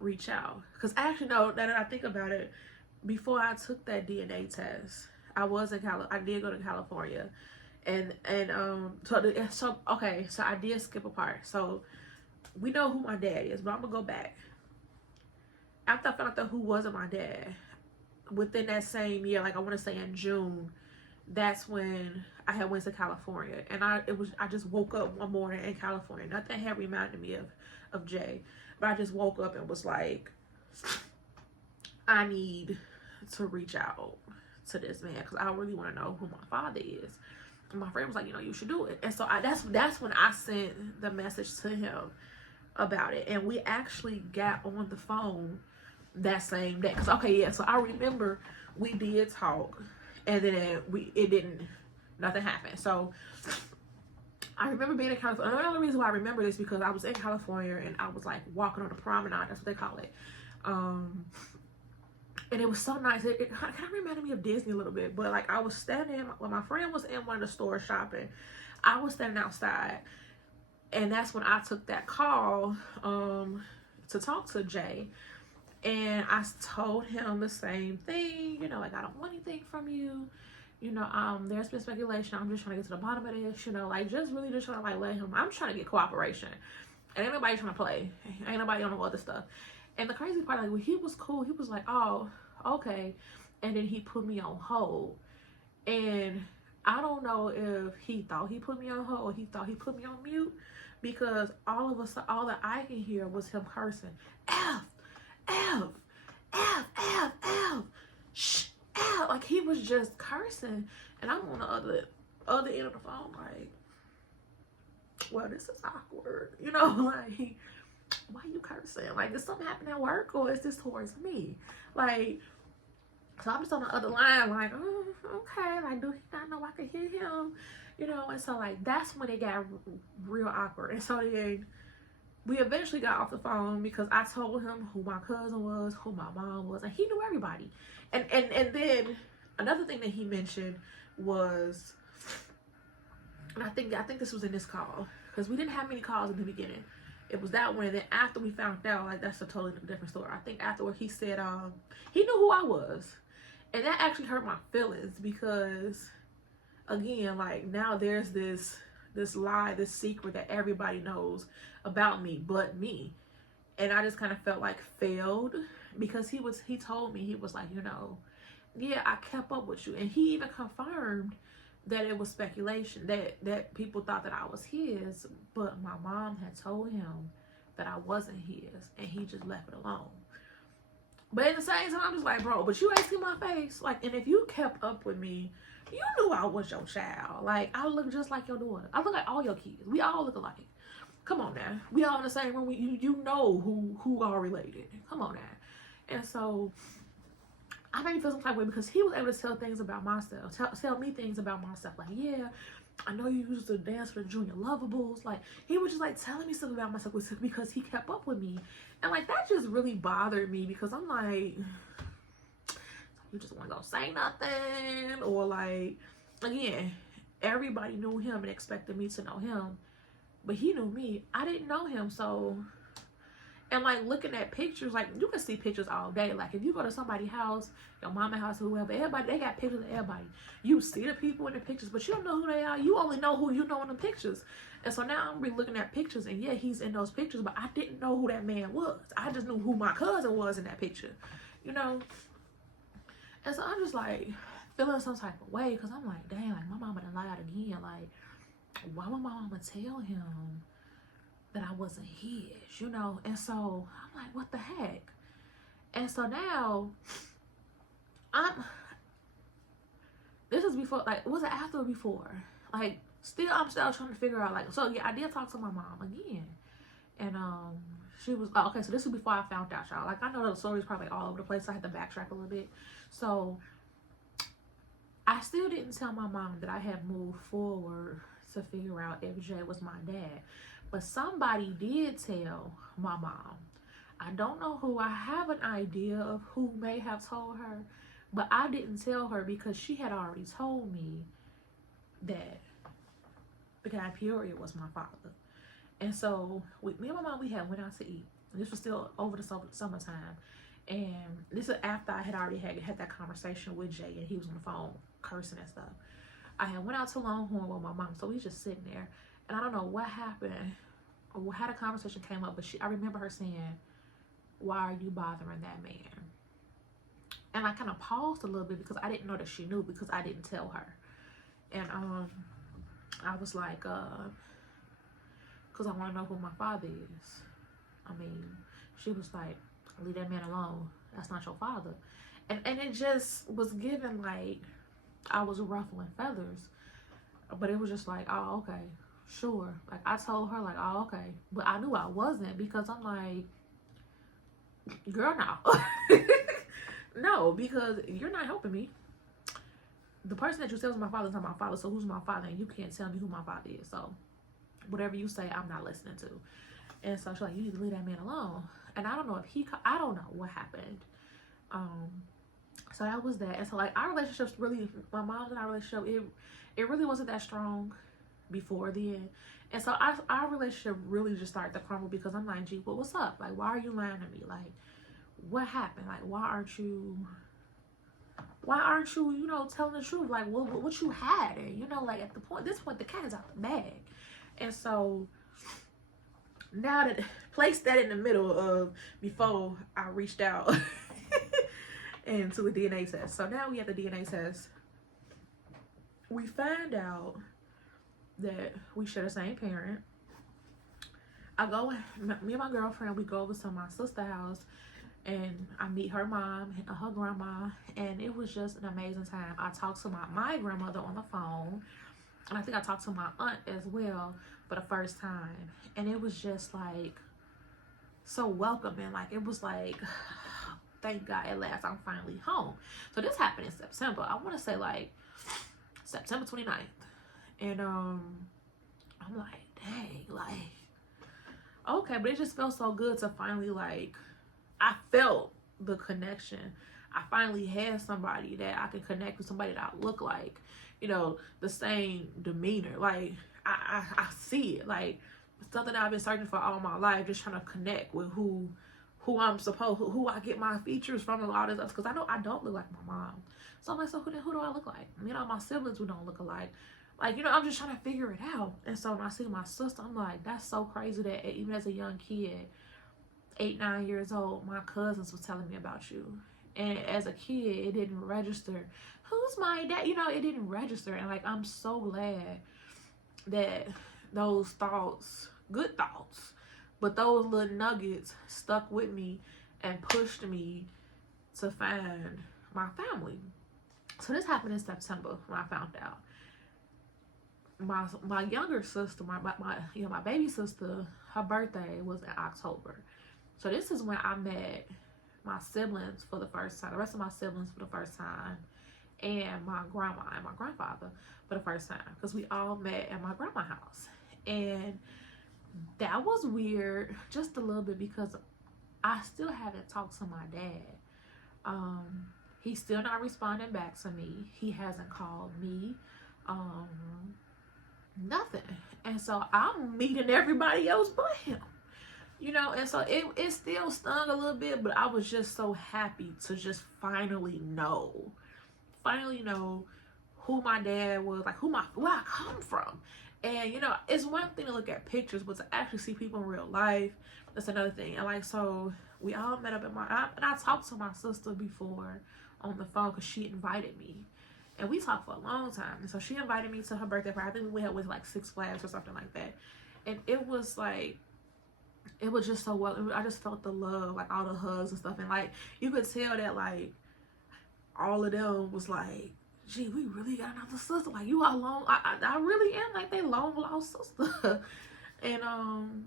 reach out. Because actually, no, now that I think about it, before I took that DNA test, I did go to California, and so I did skip a part. So we know who my dad is, but I'm gonna go back. After I found out who wasn't my dad, within that same year, like I want to say in June, that's when I had went to California, and I just woke up one morning in California. Nothing had reminded me of Jay, but I just woke up and was like, I need to reach out to this man because I really want to know who my father is. And my friend was like, you know, you should do it. And so that's when I sent the message to him about it, and we actually got on the phone that same day. Cause okay, yeah. So I remember we did talk, and then nothing happened. So I remember being in California. Another reason why I remember this because I was in California and I was like walking on the promenade. That's what they call it. And it was so nice. It kind of reminded me of Disney a little bit. But like I was standing when my friend was in one of the stores shopping. I was standing outside, and that's when I took that call to talk to Jay. And I told him the same thing, you know, like I don't want anything from you. You know, there's been speculation. I'm just trying to get to the bottom of this, you know, like just really just trying to like let him. I'm trying to get cooperation. And ain't nobody trying to play. Ain't nobody on no other stuff. And the crazy part, like when he was cool, he was like, oh, okay. And then he put me on hold. And I don't know if he thought he put me on hold or he thought he put me on mute, because all that I can hear was him cursing. F, F, F, F, F, shh, F. Like he was just cursing. And I'm on the other end of the phone like, well, this is awkward. You know, like, why you cursing? Like, did something happen at work or is this towards me? Like, so I'm just on the other line like, oh, okay. Like, do he not know I can hear him? You know, and so like, that's when it got real awkward. And so then we eventually got off the phone because I told him who my cousin was, who my mom was, and he knew everybody. And then another thing that he mentioned was, and I think this was in this call, because we didn't have many calls in the beginning. It was that one, and then after we found out, like that's a totally different story. I think afterward he said he knew who I was. And that actually hurt my feelings because, again, like now there's this lie, this secret that everybody knows about me but me. And I just kind of felt like failed because he told me, he was like, you know, yeah, I kept up with you. And he even confirmed that it was speculation, that people thought that I was his, but my mom had told him that I wasn't his, and he just left it alone. But at the same time, I'm just like, bro, but you ain't seen my face. Like, and if you kept up with me, you knew I was your child. Like, I look just like your daughter. I look like all your kids. We all look alike. Come on now. We all in the same room. You know who are related. Come on now. And so I made me feel some type of way because he was able to tell things about myself, tell me things about myself. Like, yeah, I know you used to dance for the Junior Lovables. Like, he was just like telling me stuff about myself because he kept up with me. And like, that just really bothered me because I'm like, you just want to go say nothing? Or like, again, everybody knew him and expected me to know him. But he knew me. I didn't know him, so. And like looking at pictures, like you can see pictures all day. Like if you go to somebody's house, your mama's house, whoever, everybody, they got pictures of everybody. You see the people in the pictures, but you don't know who they are. You only know who you know in the pictures. And so now I'm re-looking at pictures, and yeah, he's in those pictures, but I didn't know who that man was. I just knew who my cousin was in that picture, you know? And so I'm just like feeling some type of way because I'm like, dang, like my mama done lied again. Like, why would my mama tell him that I wasn't his, you know? And so I'm like, what the heck? And so now this is before, like, was it after or before? Like, I'm still trying to figure out, like, so yeah, I did talk to my mom again. And she was, okay, so this was before I found out, y'all. Like, I know the story's probably all over the place, so I had to backtrack a little bit. So I still didn't tell my mom that I had moved forward to figure out if Jay was my dad. But somebody did tell my mom. I don't know who. I have an idea of who may have told her, but I didn't tell her because she had already told me that the guy Peoria was my father. And so me and my mom, we had went out to eat. This was still over the summertime. And this is after I had already had that conversation with Jay, and he was on the phone cursing and stuff. I had went out to Longhorn with my mom, so we was just sitting there. And I don't know what happened or how the conversation came up, but I remember her saying, why are you bothering that man? And I kind of paused a little bit because I didn't know that she knew because I didn't tell her. And I was like, because I want to know who my father is. I mean, she was like, leave that man alone. That's not your father. And it just was given like I was ruffling feathers. But it was just like, oh, okay. Sure. Like I told her like, oh, okay. But I knew I wasn't because I'm like, girl, no. No, because you're not helping me. The person that you said was my father is not my father, so who's my father? And you can't tell me who my father is. So whatever you say, I'm not listening to. And so she's like, you need to leave that man alone. And I don't know if I don't know what happened. So that was that. And so like our relationships really, my mom's and our relationship, it really wasn't that strong before then. And so our relationship really just started to crumble because I'm like, gee, what's up? Like, why are you lying to me? Like, what happened? Like, why aren't you, you know, telling the truth? Like, what you had? And, you know, like at this point, the cat is out the bag. And so now that, place that in the middle of before I reached out and to a DNA test. So now we have the DNA test. We find out that we share the same parent. Me and my girlfriend, we go over to my sister's house and I meet her mom and her grandma, and it was just an amazing time. I talked to my grandmother on the phone, and I think I talked to my aunt as well for the first time, and it was just like so welcoming. Like it was like, thank God at last I'm finally home. So this happened in September. I want to say like September 29th. And I'm like, dang, like, okay, but it just felt so good to finally, like, I felt the connection. I finally had somebody that I could connect with, somebody that I look like, you know, the same demeanor. Like, I see it. Like, something that I've been searching for all my life, just trying to connect with who I'm supposed, who I get my features from and all this stuff. Because I know I don't look like my mom. So I'm like, so who do I look like? You know, my siblings, we don't look alike. Like, you know, I'm just trying to figure it out. And so when I see my sister, I'm like, that's so crazy that even as a young kid, 8, 9 years old, my cousins was telling me about you. And as a kid, it didn't register. Who's my dad? You know, it didn't register. And like, I'm so glad that those thoughts, good thoughts, but those little nuggets stuck with me and pushed me to find my family. So this happened in September when I found out. My younger sister, my baby sister, her birthday was in October. So this is when I met my siblings for the first time, the rest of my siblings for the first time, and my grandma and my grandfather for the first time, because we all met at my grandma's house. And that was weird just a little bit because I still haven't talked to my dad. He's still not responding back to me. He hasn't called me. Nothing. And so I'm meeting everybody else but him, you know. And so it still stung a little bit, but I was just so happy to just finally know who my dad was, like where I come from. And you know, it's one thing to look at pictures, but to actually see people in real life, that's another thing. And like, so we all met up at and I talked to my sister before on the phone because she invited me. And we talked for a long time. And so she invited me to her birthday party. I think we went with like 6 Flags or something like that. And it was like, it was just so well. I just felt the love, like all the hugs and stuff. And like, you could tell that like, all of them was like, gee, we really got another sister. Like, you are long. I really am like they long lost sister. And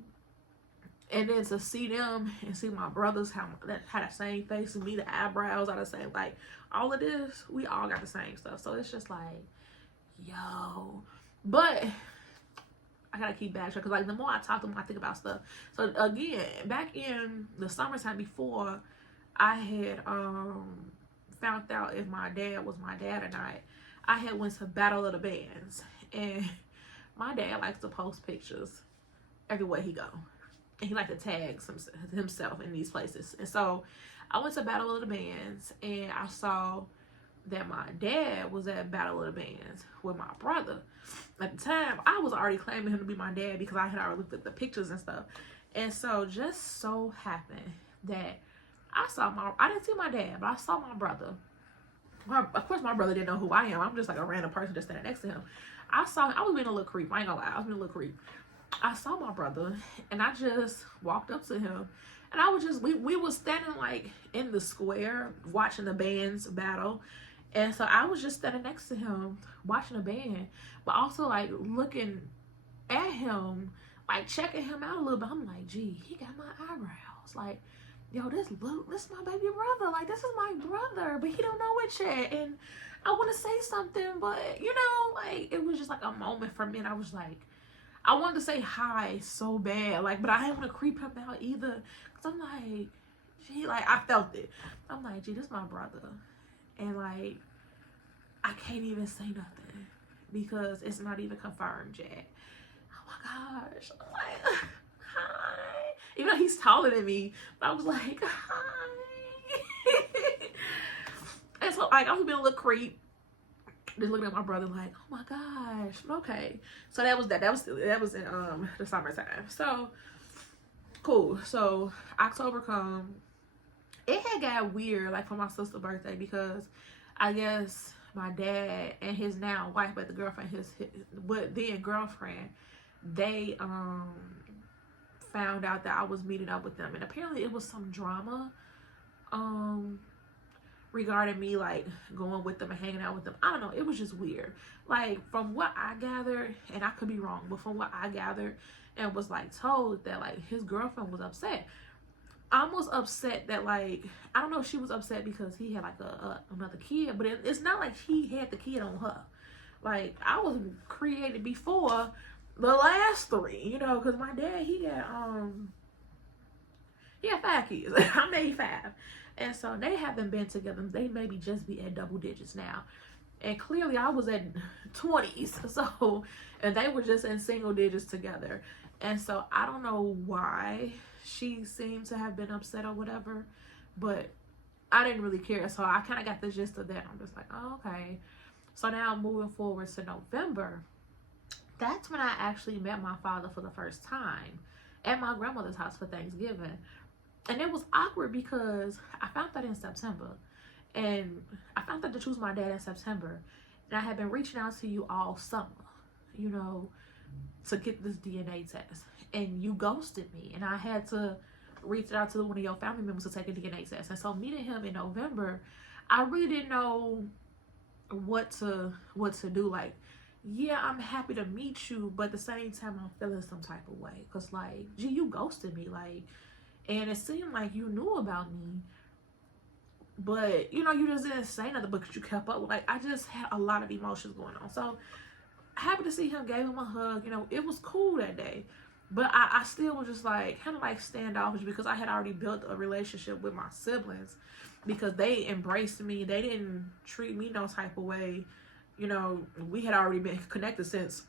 then to see them and see my brothers that had the same face as me, the eyebrows are the same, like all of this, we all got the same stuff. So it's just like, yo. But I gotta keep back because like the more I talk to them, I think about stuff. So again, back in the summertime before I had found out if my dad was my dad or not, I had went to Battle of the Bands, and my dad likes to post pictures everywhere he go. And he liked to tag himself in these places. And so I went to Battle of the Bands, and I saw that my dad was at Battle of the Bands with my brother. At the time, I was already claiming him to be my dad because I had already looked at the pictures and stuff. And so just so happened that I didn't see my dad, but I saw my brother. Of course, my brother didn't know who I am. I'm just like a random person just standing next to him. I was being a little creep. I ain't gonna lie. I was being a little creep. I saw my brother, and I just walked up to him, and I was just, we was standing like in the square watching the bands battle. And so I was just standing next to him watching the band, but also like looking at him, like checking him out a little bit. I'm like, gee, he got my eyebrows. Like, yo, this is my baby brother. Like, this is my brother, but he don't know it yet. And I want to say something, but, you know, like, it was just like a moment for me. And I was like, I wanted to say hi so bad, like, but I didn't want to creep him out either. Because I'm like, gee, like, I felt it. I'm like, gee, this is my brother. And, like, I can't even say nothing because it's not even confirmed yet. Oh my gosh. I'm like, hi. Even though he's taller than me, but I was like, hi. And so, like, I was being a little creep. Just looking at my brother like, oh my gosh, okay. So that was in the summertime. So cool. So October come. It had got weird, like, for my sister's birthday, because I guess my dad and his now wife, but the girlfriend, his but then girlfriend, they found out that I was meeting up with them, and apparently it was some drama regarding me, like, going with them and hanging out with them. I don't know, it was just weird. Like, from what I gathered, and I could be wrong, but from what I gathered and was, like, told, that, like, his girlfriend was upset. I was upset that, like, I don't know if she was upset because he had, like, another kid, but it's not like he had the kid on her. Like, I was created before the last three, you know, because my dad, he had 5 kids. I made 5. And so they haven't been together. They maybe just be at double digits now. And clearly I was at 20s. So, and they were just in single digits together. And so I don't know why she seemed to have been upset or whatever. But I didn't really care. So I kind of got the gist of that. I'm just like, oh, okay. So now moving forward to November. That's when I actually met my father for the first time at my grandmother's house for Thanksgiving. And it was awkward because I found that in September. And I found out to choose my dad in September. And I had been reaching out to you all summer, you know, to get this DNA test. And you ghosted me. And I had to reach out to one of your family members to take a DNA test. And so meeting him in November, I really didn't know what to do. Like, yeah, I'm happy to meet you, but at the same time I'm feeling some type of way. Because, like, gee, you ghosted me. Like, and it seemed like you knew about me, but, you know, you just didn't say nothing because you kept up. Like, I just had a lot of emotions going on. So, happy to see him, gave him a hug. You know, it was cool that day. But I still was just, like, kind of like standoffish because I had already built a relationship with my siblings because they embraced me. They didn't treat me no type of way. You know, we had already been connected since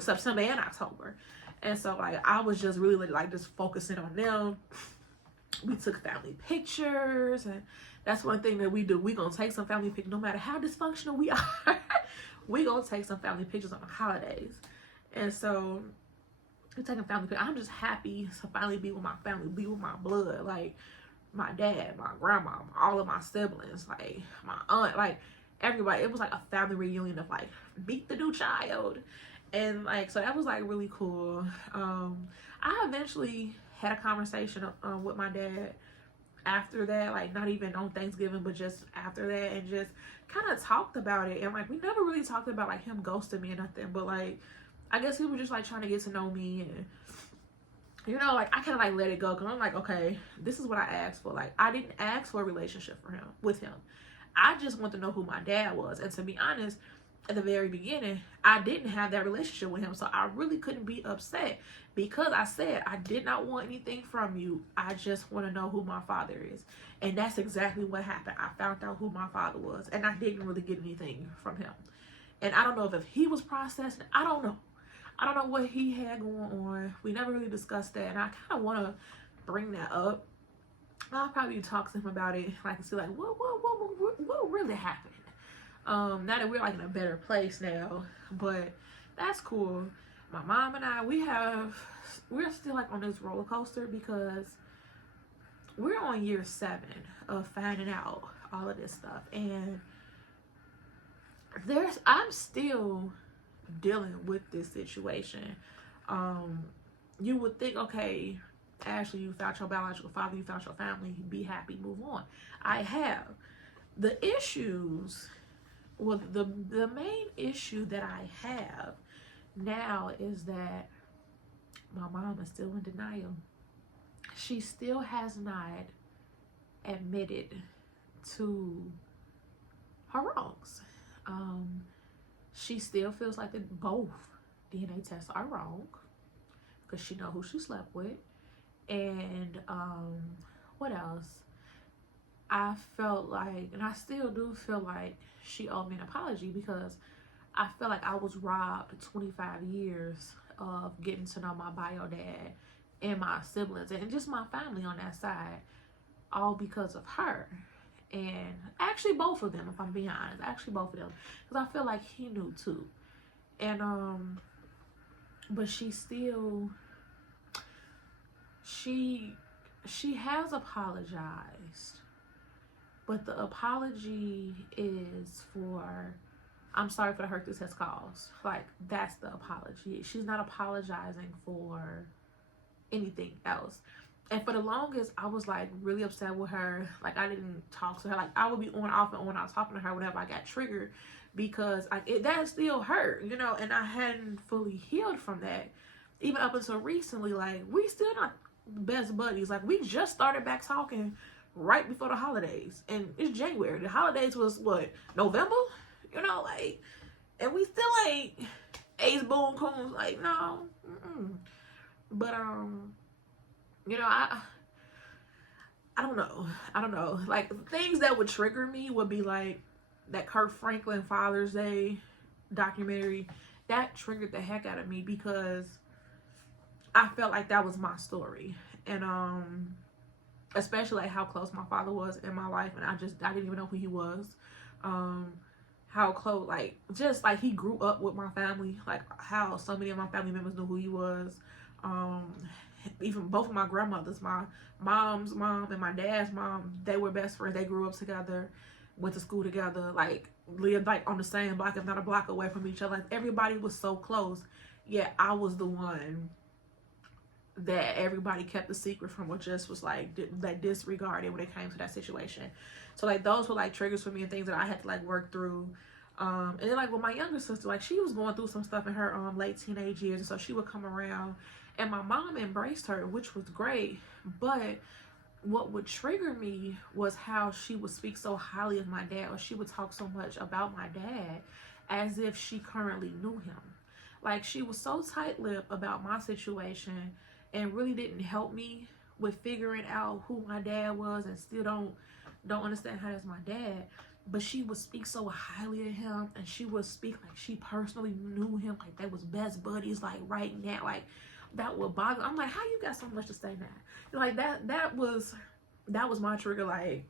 September and October. And so, like, I was just really, like, just focusing on them. We took family pictures, and that's one thing that we do. We gonna take some family pictures, no matter how dysfunctional we are. We gonna take some family pictures on the holidays. And so, we're taking family pictures. I'm just happy to finally be with my family, be with my blood. Like, my dad, my grandma, all of my siblings, like, my aunt, like, everybody. It was like a family reunion of, like, meet the new child. And, like, so that was, like, really cool. I eventually had a conversation with my dad after that, like, not even on Thanksgiving, but just after that, and just kind of talked about it. And, like, we never really talked about, like, him ghosting me or nothing, but, like, I guess he was just, like, trying to get to know me. And, you know, like, I kind of, like, let it go, because I'm like, okay, this is what I asked for. Like, I didn't ask for a relationship with him. I just want to know who my dad was. And to be honest, at the very beginning, I didn't have that relationship with him. So I really couldn't be upset because I said I did not want anything from you. I just want to know who my father is. And that's exactly what happened. I found out who my father was, and I didn't really get anything from him. And I don't know if he was processing. I don't know. I don't know what he had going on. We never really discussed that. And I kind of want to bring that up. I'll probably talk to him about it. Like, see, like, what really happened? Now that we're, like, in a better place now, but that's cool. My mom and I, we're still, like, on this roller coaster because we're on year 7 of finding out all of this stuff, and I'm still dealing with this situation. You would think, okay, Ashley, you found your biological father, you found your family, be happy, move on. I have. The issues, well, the main issue that I have now is that my mom is still in denial. She still has not admitted to her wrongs. She still feels like that both DNA tests are wrong because she know who she slept with. And what else? I felt like, and I still do feel like she owed me an apology because I feel like I was robbed 25 years of getting to know my bio dad and my siblings and just my family on that side, all because of her. And actually both of them, if I'm being honest, actually both of them, because I feel like he knew too. And but she still, she has apologized, but the apology is for, I'm sorry for the hurt this has caused. Like, that's the apology. She's not apologizing for anything else. And for the longest, I was like really upset with her. Like, I didn't talk to her. Like, I would be on off and on. I was talking to her whenever I got triggered because that still hurt, you know. And I hadn't fully healed from that, even up until recently. Like, we still not best buddies. Like, we just started back talking right before the holidays, and it's January. The holidays was what, November, you know, like, and we still ain't ace boom coons. Like, no. But you know, I don't know. Like, things that would trigger me would be like that Kirk Franklin Father's Day documentary. That triggered the heck out of me because I felt like that was my story. And especially like how close my father was in my life, and I didn't even know who he was. How close, like, just like he grew up with my family, like how so many of my family members knew who he was. Even both of my grandmothers, my mom's mom and my dad's mom, they were best friends. They grew up together, went to school together, like lived like on the same block, if not a block away from each other. Like, everybody was so close. Yet I was the one that everybody kept the secret from, or just was like disregarded when it came to that situation. So like, those were like triggers for me and things that I had to like work through. And then like with my younger sister, like she was going through some stuff in her late teenage years, and so she would come around, and my mom embraced her, which was great. But what would trigger me was how she would speak so highly of my dad, or she would talk so much about my dad as if she currently knew him. Like, she was so tight-lipped about my situation and really didn't help me with figuring out who my dad was, and still don't understand how that's my dad. But she would speak so highly of him, and she would speak like she personally knew him, like they was best buddies, like right now. Like, that would bother. I'm like, how you got so much to say now? You know, like that was my trigger. Like,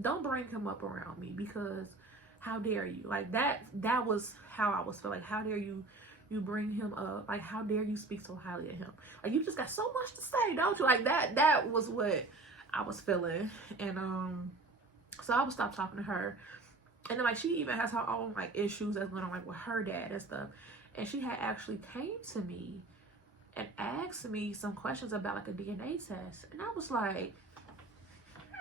don't bring him up around me, because how dare you? Like, that was how I was feeling. Like, how dare you bring him up? Like, how dare you speak so highly of him? Like, you just got so much to say, don't you? Like, that was what I was feeling. And so I would stop talking to her. And then like, she even has her own like issues that's going on like with her dad and stuff. And she had actually came to me and asked me some questions about like a DNA test. And I was like,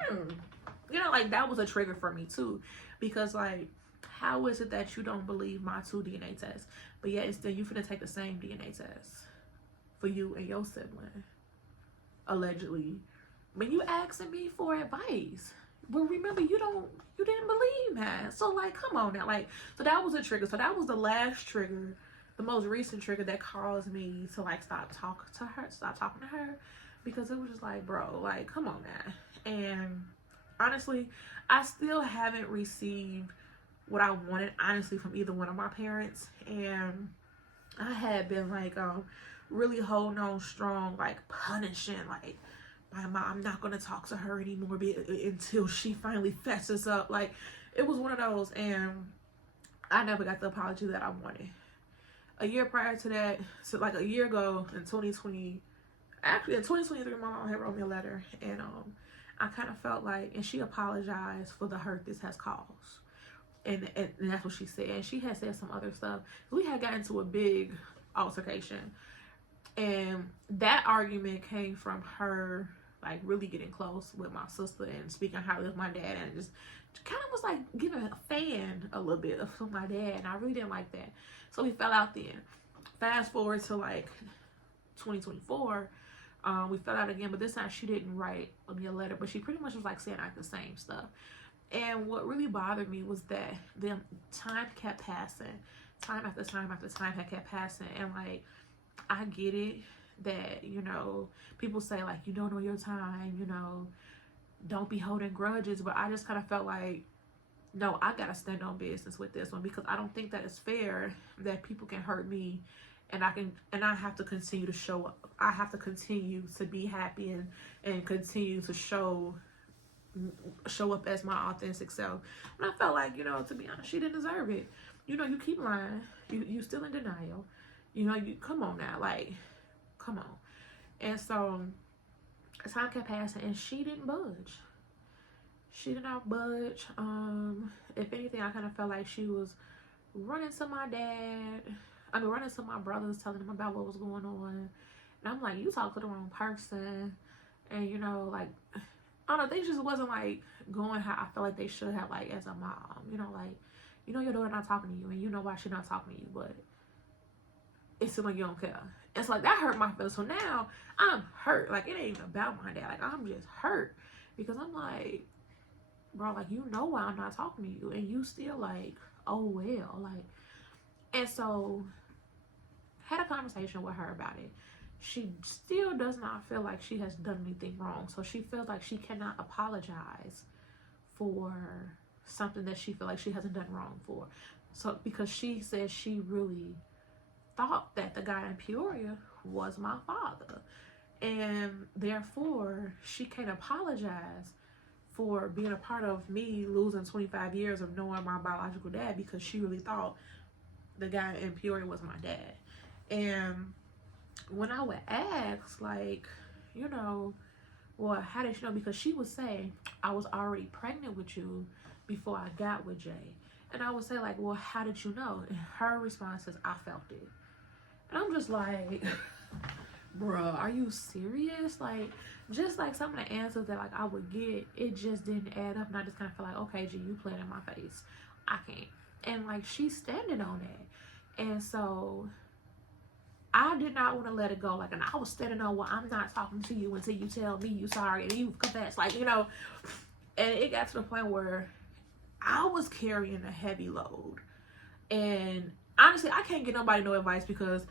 you know, like, that was a trigger for me too. Because like, how is it that you don't believe my 2 DNA tests, but yet instead you finna take the same DNA test for you and your sibling, allegedly, when you asking me for advice? But remember, you didn't believe that. So like, come on now. Like, so that was a trigger. So that was the last trigger, the most recent trigger that caused me to like stop talking to her, because it was just like, bro, like, come on now. And honestly, I still haven't received what I wanted, honestly, from either one of my parents. And I had been like really holding on strong, like punishing, like, my mom, I'm not gonna talk to her anymore until she finally fesses up. Like, it was one of those. And I never got the apology that I wanted. A year prior to that, so like a year ago in 2020, actually in 2023, my mom had wrote me a letter, and I kind of felt like, and she apologized for the hurt this has caused. And that's what she said. And she had said some other stuff. We had gotten into a big altercation, and that argument came from her like really getting close with my sister and speaking highly of my dad, and just kind of was like giving a fan a little bit of my dad, and I really didn't like that. So we fell out then. Fast forward to like 2024, We fell out again, but this time she didn't write me a letter, but she pretty much was like saying like the same stuff. And what really bothered me was that the time kept passing. Time after time after time had kept passing. And like, I get it that, you know, people say like, you don't know your time, you know, don't be holding grudges. But I just kind of felt like, no, I gotta stand on business with this one, because I don't think that it's fair that people can hurt me and I have to continue to show up. I have to continue to be happy and continue to show up as my authentic self. And I felt like, you know, to be honest, she didn't deserve it. You know, you keep lying, you still in denial, you know, you come on now, like, come on. And so time kept passing and she didn't budge. She did not budge. If anything, I kind of felt like she was running to my dad. Running to my brothers, telling them about what was going on. And I'm like, you talk to the wrong person. And, you know, like, I don't know, they just wasn't, like, going how I felt like they should have, like, as a mom. You know, like, you know your daughter not talking to you, and you know why she not talking to you, but it seems like you don't care. It's like, that hurt my feelings. So now, I'm hurt. Like, it ain't even about my dad. Like, I'm just hurt. Because I'm like, bro, like, you know why I'm not talking to you, and you still, like, oh, well, like. And so, had a conversation with her about it. She still does not feel like she has done anything wrong. So she feels like she cannot apologize for something that she feels like she hasn't done wrong for. So because she says she really thought that the guy in Peoria was my father. And therefore, she can't apologize for being a part of me losing 25 years of knowing my biological dad, because she really thought the guy in Peoria was my dad. And when I would ask, like, you know, well, how did you know? Because she would say, I was already pregnant with you before I got with Jay. And I would say, like, well, how did you know? And her response is, I felt it. And I'm just like, bruh, are you serious? Like, just like some of the answers that, like, I would get, it just didn't add up. And I just kind of feel like, okay, G, you playing in my face. I can't. And, like, she's standing on that. And so I did not want to let it go. Like, and I was standing on, well, I'm not talking to you until you tell me you sorry and you confess. Like, you know, and it got to the point where I was carrying a heavy load. And honestly, I can't get nobody no advice, because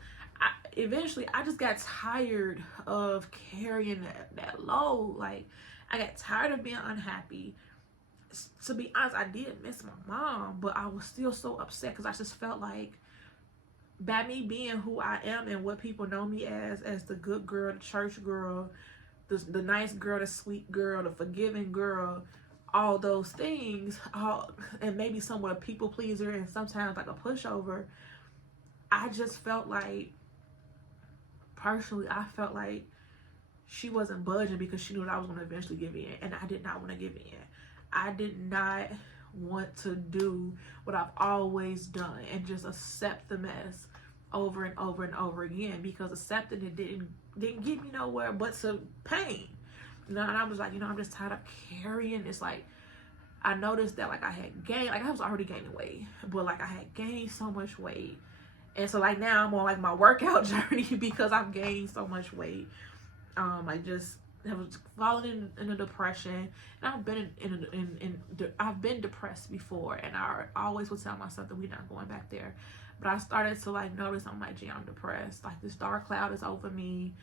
eventually I just got tired of carrying that load. Like, I got tired of being unhappy. To be honest, I did miss my mom, but I was still so upset because I just felt like, by me being who I am and what people know me as the good girl, the church girl, the nice girl, the sweet girl, the forgiving girl, all those things, and maybe somewhat a people pleaser and sometimes like a pushover, I just felt like, personally, I felt like she wasn't budging because she knew that I was going to eventually give in, and I did not want to give in. I did not want to do what I've always done and just accept the mess over and over and over again, because accepting it didn't get me nowhere but to pain. You know, and I was like, you know, I'm just tired of carrying this. Like, I noticed that, like, I had gained, like, I was already gaining weight, but like I had gained so much weight. And so, like, now I'm on like my workout journey because I've gained so much weight. I just have fallen in a depression, and I've been I've been depressed before, and I always would tell myself that we're not going back there. But I started to like notice, I'm like, gee, I'm depressed. Like, this dark cloud is over me.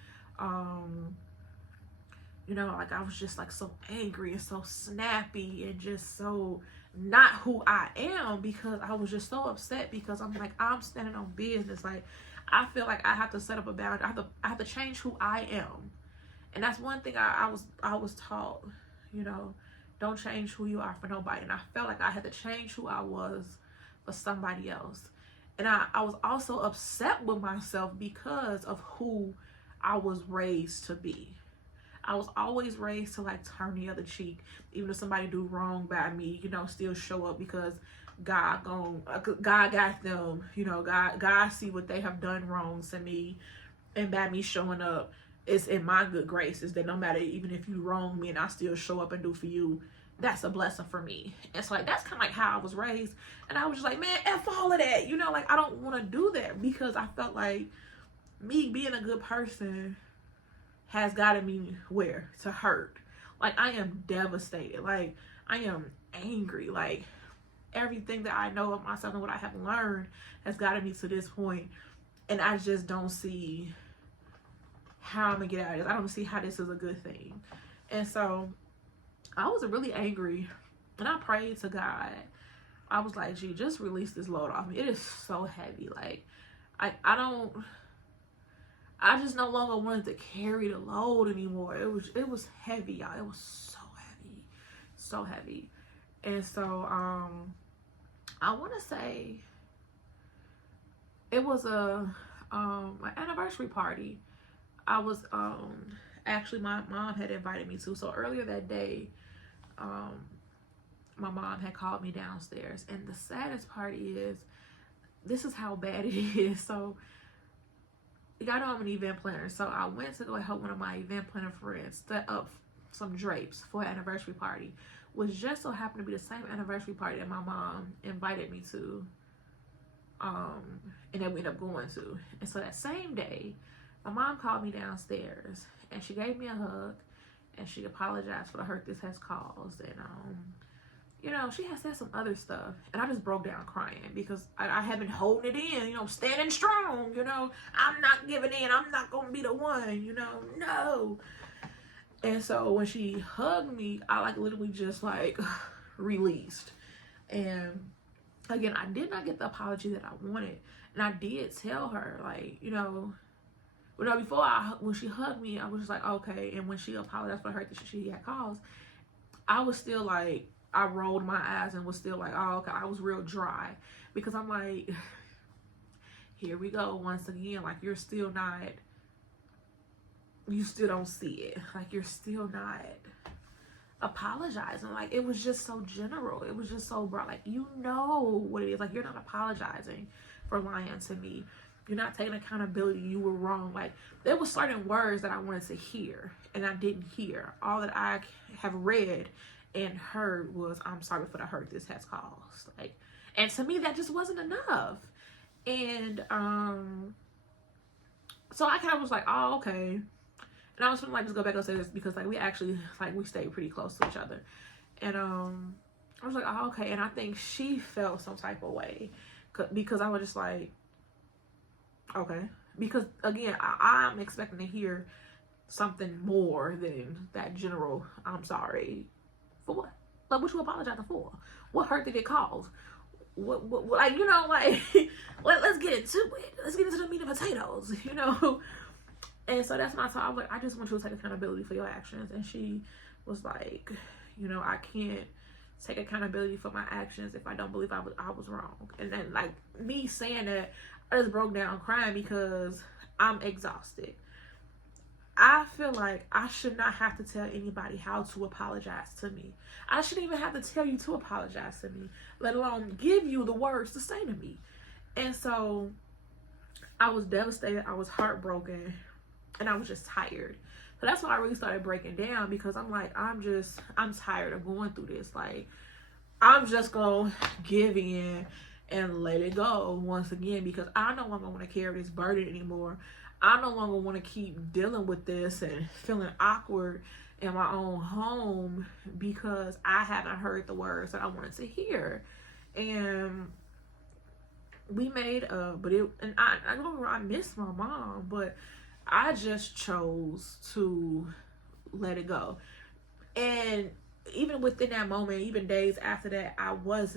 You know, like, I was just like so angry and so snappy and just so not who I am, because I was just so upset, because I'm like, I'm standing on business. Like, I feel like I have to set up a boundary. I have to change who I am. And that's one thing I was taught, you know, don't change who you are for nobody. And I felt like I had to change who I was for somebody else. And I was also upset with myself because of who I was raised to be. I was always raised to like turn the other cheek, even if somebody do wrong by me, you know, still show up, because God got them, you know, God see what they have done wrong to me, and by me showing up, it's in my good graces that no matter, even if you wrong me and I still show up and do for you, that's a blessing for me. And so like, that's kind of like how I was raised. And I was just like, man, F all of that, you know, like, I don't want to do that, because I felt like me being a good person has gotten me where? To hurt. Like, I am devastated. Like, I am angry. Like, everything that I know of myself and what I have learned has gotten me to this point, and I just don't see how I'm gonna get out of this. I don't see how this is a good thing. And so I was really angry, and I prayed to God. I was like, gee, just release this load off me. It is so heavy. Like, I just no longer wanted to carry the load anymore. It was heavy, y'all. It was so heavy. So heavy. And so I want to say it was an anniversary party. I was actually, my mom had invited me to. So earlier that day, my mom had called me downstairs, and the saddest part is, this is how bad it is. So, y'all know I'm an event planner, so I went to go help one of my event planner friends set up some drapes for an anniversary party, which just so happened to be the same anniversary party that my mom invited me to, and that we ended up going to. And so that same day, my mom called me downstairs, and she gave me a hug, and she apologized for the hurt this has caused, and you know, she has said some other stuff, and I just broke down crying because I had been holding it in, you know, standing strong, you know, I'm not giving in, I'm not gonna be the one, you know, no. And so when she hugged me, I like literally just like released. And again, I did not get the apology that I wanted, and I did tell her, like, you know, when she hugged me, I was just like, okay. And when she apologized for the hurt that she had caused, I was still like, I rolled my eyes and was still like, oh, okay. I was real dry because I'm like, here we go once again. Like, you still don't see it. Like, you're still not apologizing. Like, it was just so general. It was just so broad. Like, you know what it is. Like, you're not apologizing for lying to me. You're not taking accountability. You were wrong. Like, there were certain words that I wanted to hear and I didn't hear. All that I have read and heard was, I'm sorry for the hurt this has caused. Like, and to me, that just wasn't enough. And so I kind of was like, oh, okay. And I was gonna like just go back upstairs because like we actually like we stayed pretty close to each other. And I was like, oh, okay. And I think she felt some type of way because I was just like, okay. Because again, I'm expecting to hear something more than that general, I'm sorry. For what? Like, what you apologizing for? What hurt did it cause? What like, you know, like, let's get into it. Let's get into the meat and potatoes, you know? And so that's when I told her, I was like, I just want you to take accountability for your actions. And she was like, you know, I can't take accountability for my actions if I don't believe I was wrong. And then, like, me saying that, I just broke down crying because I'm exhausted. I feel like I should not have to tell anybody how to apologize to me. I shouldn't even have to tell you to apologize to me, let alone give you the words to say to me. And so I was devastated. I was heartbroken, and I was just tired. So that's when I really started breaking down because I'm like, I'm tired of going through this. Like, I'm just going to give in and let it go once again because I no longer want to carry this burden anymore. I no longer want to keep dealing with this and feeling awkward in my own home because I haven't heard the words that I wanted to hear. And we made I miss my mom, but I just chose to let it go. And even within that moment, even days after that, I was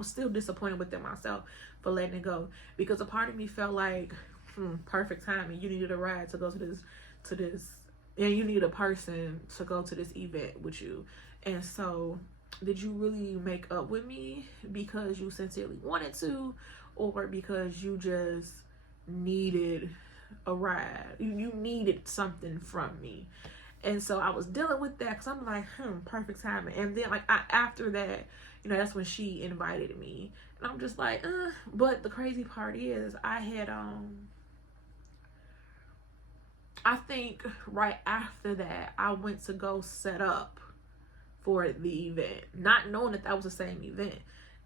still disappointed within myself for letting it go because a part of me felt like, perfect timing. You needed a ride to go to this, and you need a person to go to this event with you. And so, did you really make up with me because you sincerely wanted to, or because you just needed a ride? You needed something from me. And so I was dealing with that because I'm like, perfect timing. And then like after that, you know, that's when she invited me, and I'm just like, But the crazy part is, I had I think right after that, I went to go set up for the event, not knowing that was the same event.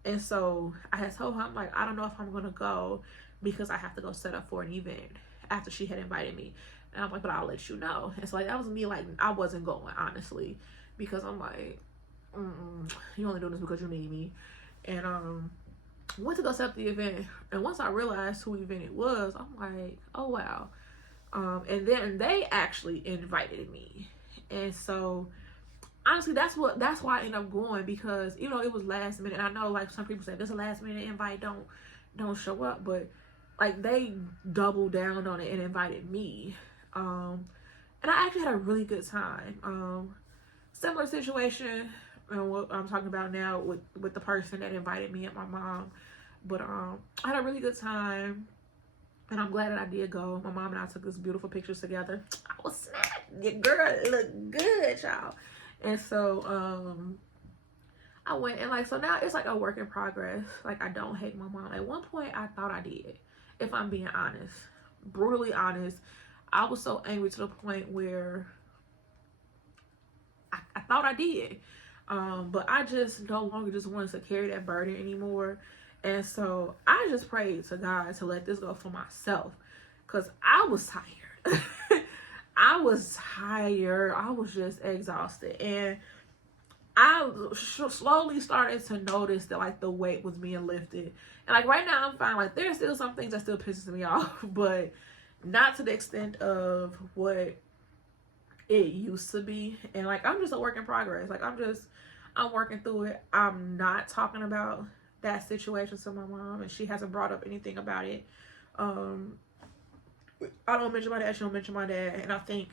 And so I had told her, I'm like, I don't know if I'm going to go because I have to go set up for an event after she had invited me. And I'm like, but I'll let you know. And so like that was me, like I wasn't going, honestly, because I'm like, you only doing this because you need me. And went to go set up the event, and once I realized who event it was, I'm like, oh wow. And then they actually invited me, and so honestly, that's why I ended up going, because you know it was last minute. And I know like some people say this is a last minute invite, don't show up, but like they doubled down on it and invited me, and I actually had a really good time. Similar situation and what I'm talking about now with the person that invited me and my mom, but I had a really good time. And I'm glad that I did go. My mom and I took this beautiful pictures together. I was snapped. Your girl look good, y'all. And so I went, and like, so now it's like a work in progress. Like, I don't hate my mom. At one point I thought I did, if I'm being honest, brutally honest. I was so angry to the point where I thought I did. But I just no longer just wanted to carry that burden anymore. And so I just prayed to God to let this go for myself, because I was tired. I was tired. I was just exhausted. And I slowly started to notice that like the weight was being lifted. And like right now I'm fine. Like there's still some things that still pisses me off, but not to the extent of what it used to be. And like I'm just a work in progress. Like I'm working through it. I'm not talking about that situation to my mom, and she hasn't brought up anything about it. I don't mention my dad, she don't mention my dad, and I think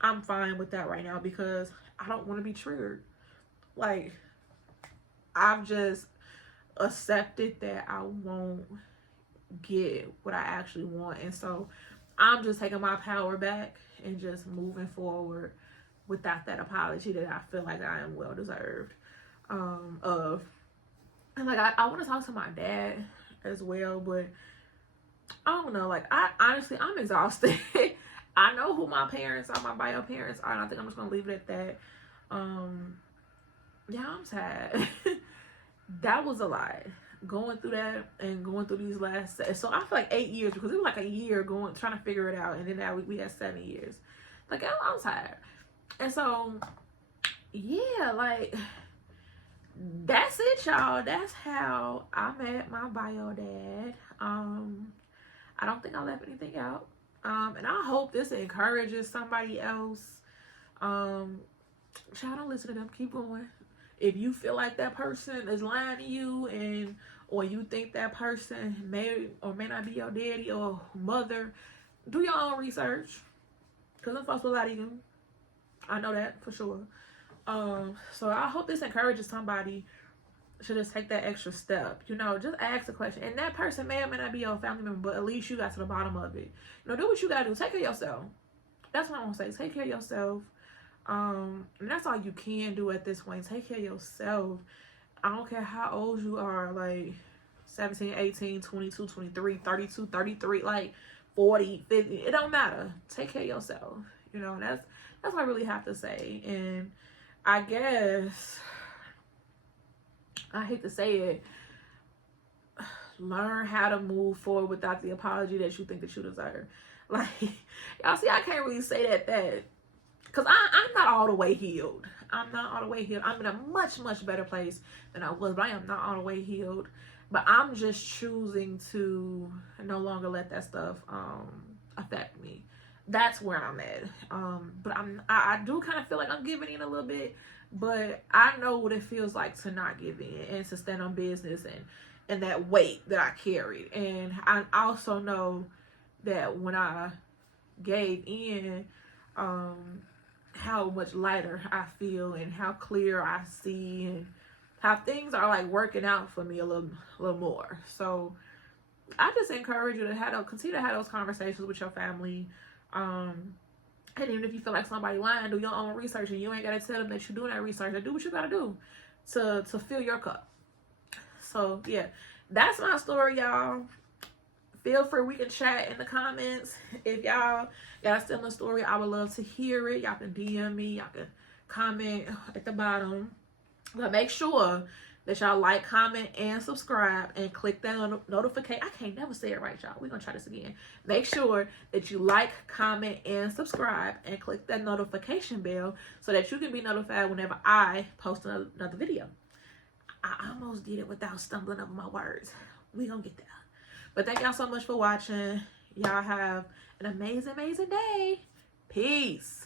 I'm fine with that right now, because I don't want to be triggered. Like, I've just accepted that I won't get what I actually want, and so I'm just taking my power back and just moving forward without that apology that I feel like I am well deserved of. And like I want to talk to my dad as well, but I don't know. Like I'm exhausted. I know who my parents are, my bio parents are, and I think I'm just gonna leave it at that. Yeah, I'm tired. That was a lot. Going through that and going through these last, so I feel like 8 years, because it was like a year trying to figure it out, and then now we had 7 years. Like I'm tired, and so yeah, like. That's it, y'all. That's how I met my bio dad. I don't think I left anything out. And I hope this encourages somebody else. Y'all don't listen to them. Keep going. If you feel like that person is lying to you, or you think that person may or may not be your daddy or mother, do your own research. Because I'm supposed to lie to you. I know that for sure. So I hope this encourages somebody to just take that extra step. You know, just ask the question. And that person may or may not be your family member, but at least you got to the bottom of it. You know, do what you gotta do. Take care of yourself. That's what I want to say. Take care of yourself. And that's all you can do at this point. Take care of yourself. I don't care how old you are, like 17, 18, 22, 23, 32, 33, like 40, 50. It don't matter. Take care of yourself. You know, that's what I really have to say. And I guess, I hate to say it, learn how to move forward without the apology that you think that you deserve. Like, y'all see, I can't really say that because I'm not all the way healed. I'm not all the way healed. I'm in a much, much better place than I was, but I am not all the way healed. But I'm just choosing to no longer let that stuff affect me. That's where I'm at. But I do kind of feel like I'm giving in a little bit, but I know what it feels like to not give in and to stand on business and that weight that I carried. And I also know that when I gave in, how much lighter I feel and how clear I see and how things are like working out for me a little more. So I just encourage you to continue to have those conversations with your family. And even if you feel like somebody lying, do your own research, and you ain't gotta tell them that you're doing that research. Do what you gotta do to fill your cup. So yeah, that's my story, y'all. Feel free, we can chat in the comments. If y'all got a similar story, I would love to hear it. Y'all can DM me, y'all can comment at the bottom. But make sure that y'all like, comment, and subscribe, and click that notification. I can't never say it right, y'all. We're going to try this again. Make sure that you like, comment, and subscribe, and click that notification bell so that you can be notified whenever I post another video. I almost did it without stumbling over my words. We're going to get there. But thank y'all so much for watching. Y'all have an amazing, amazing day. Peace.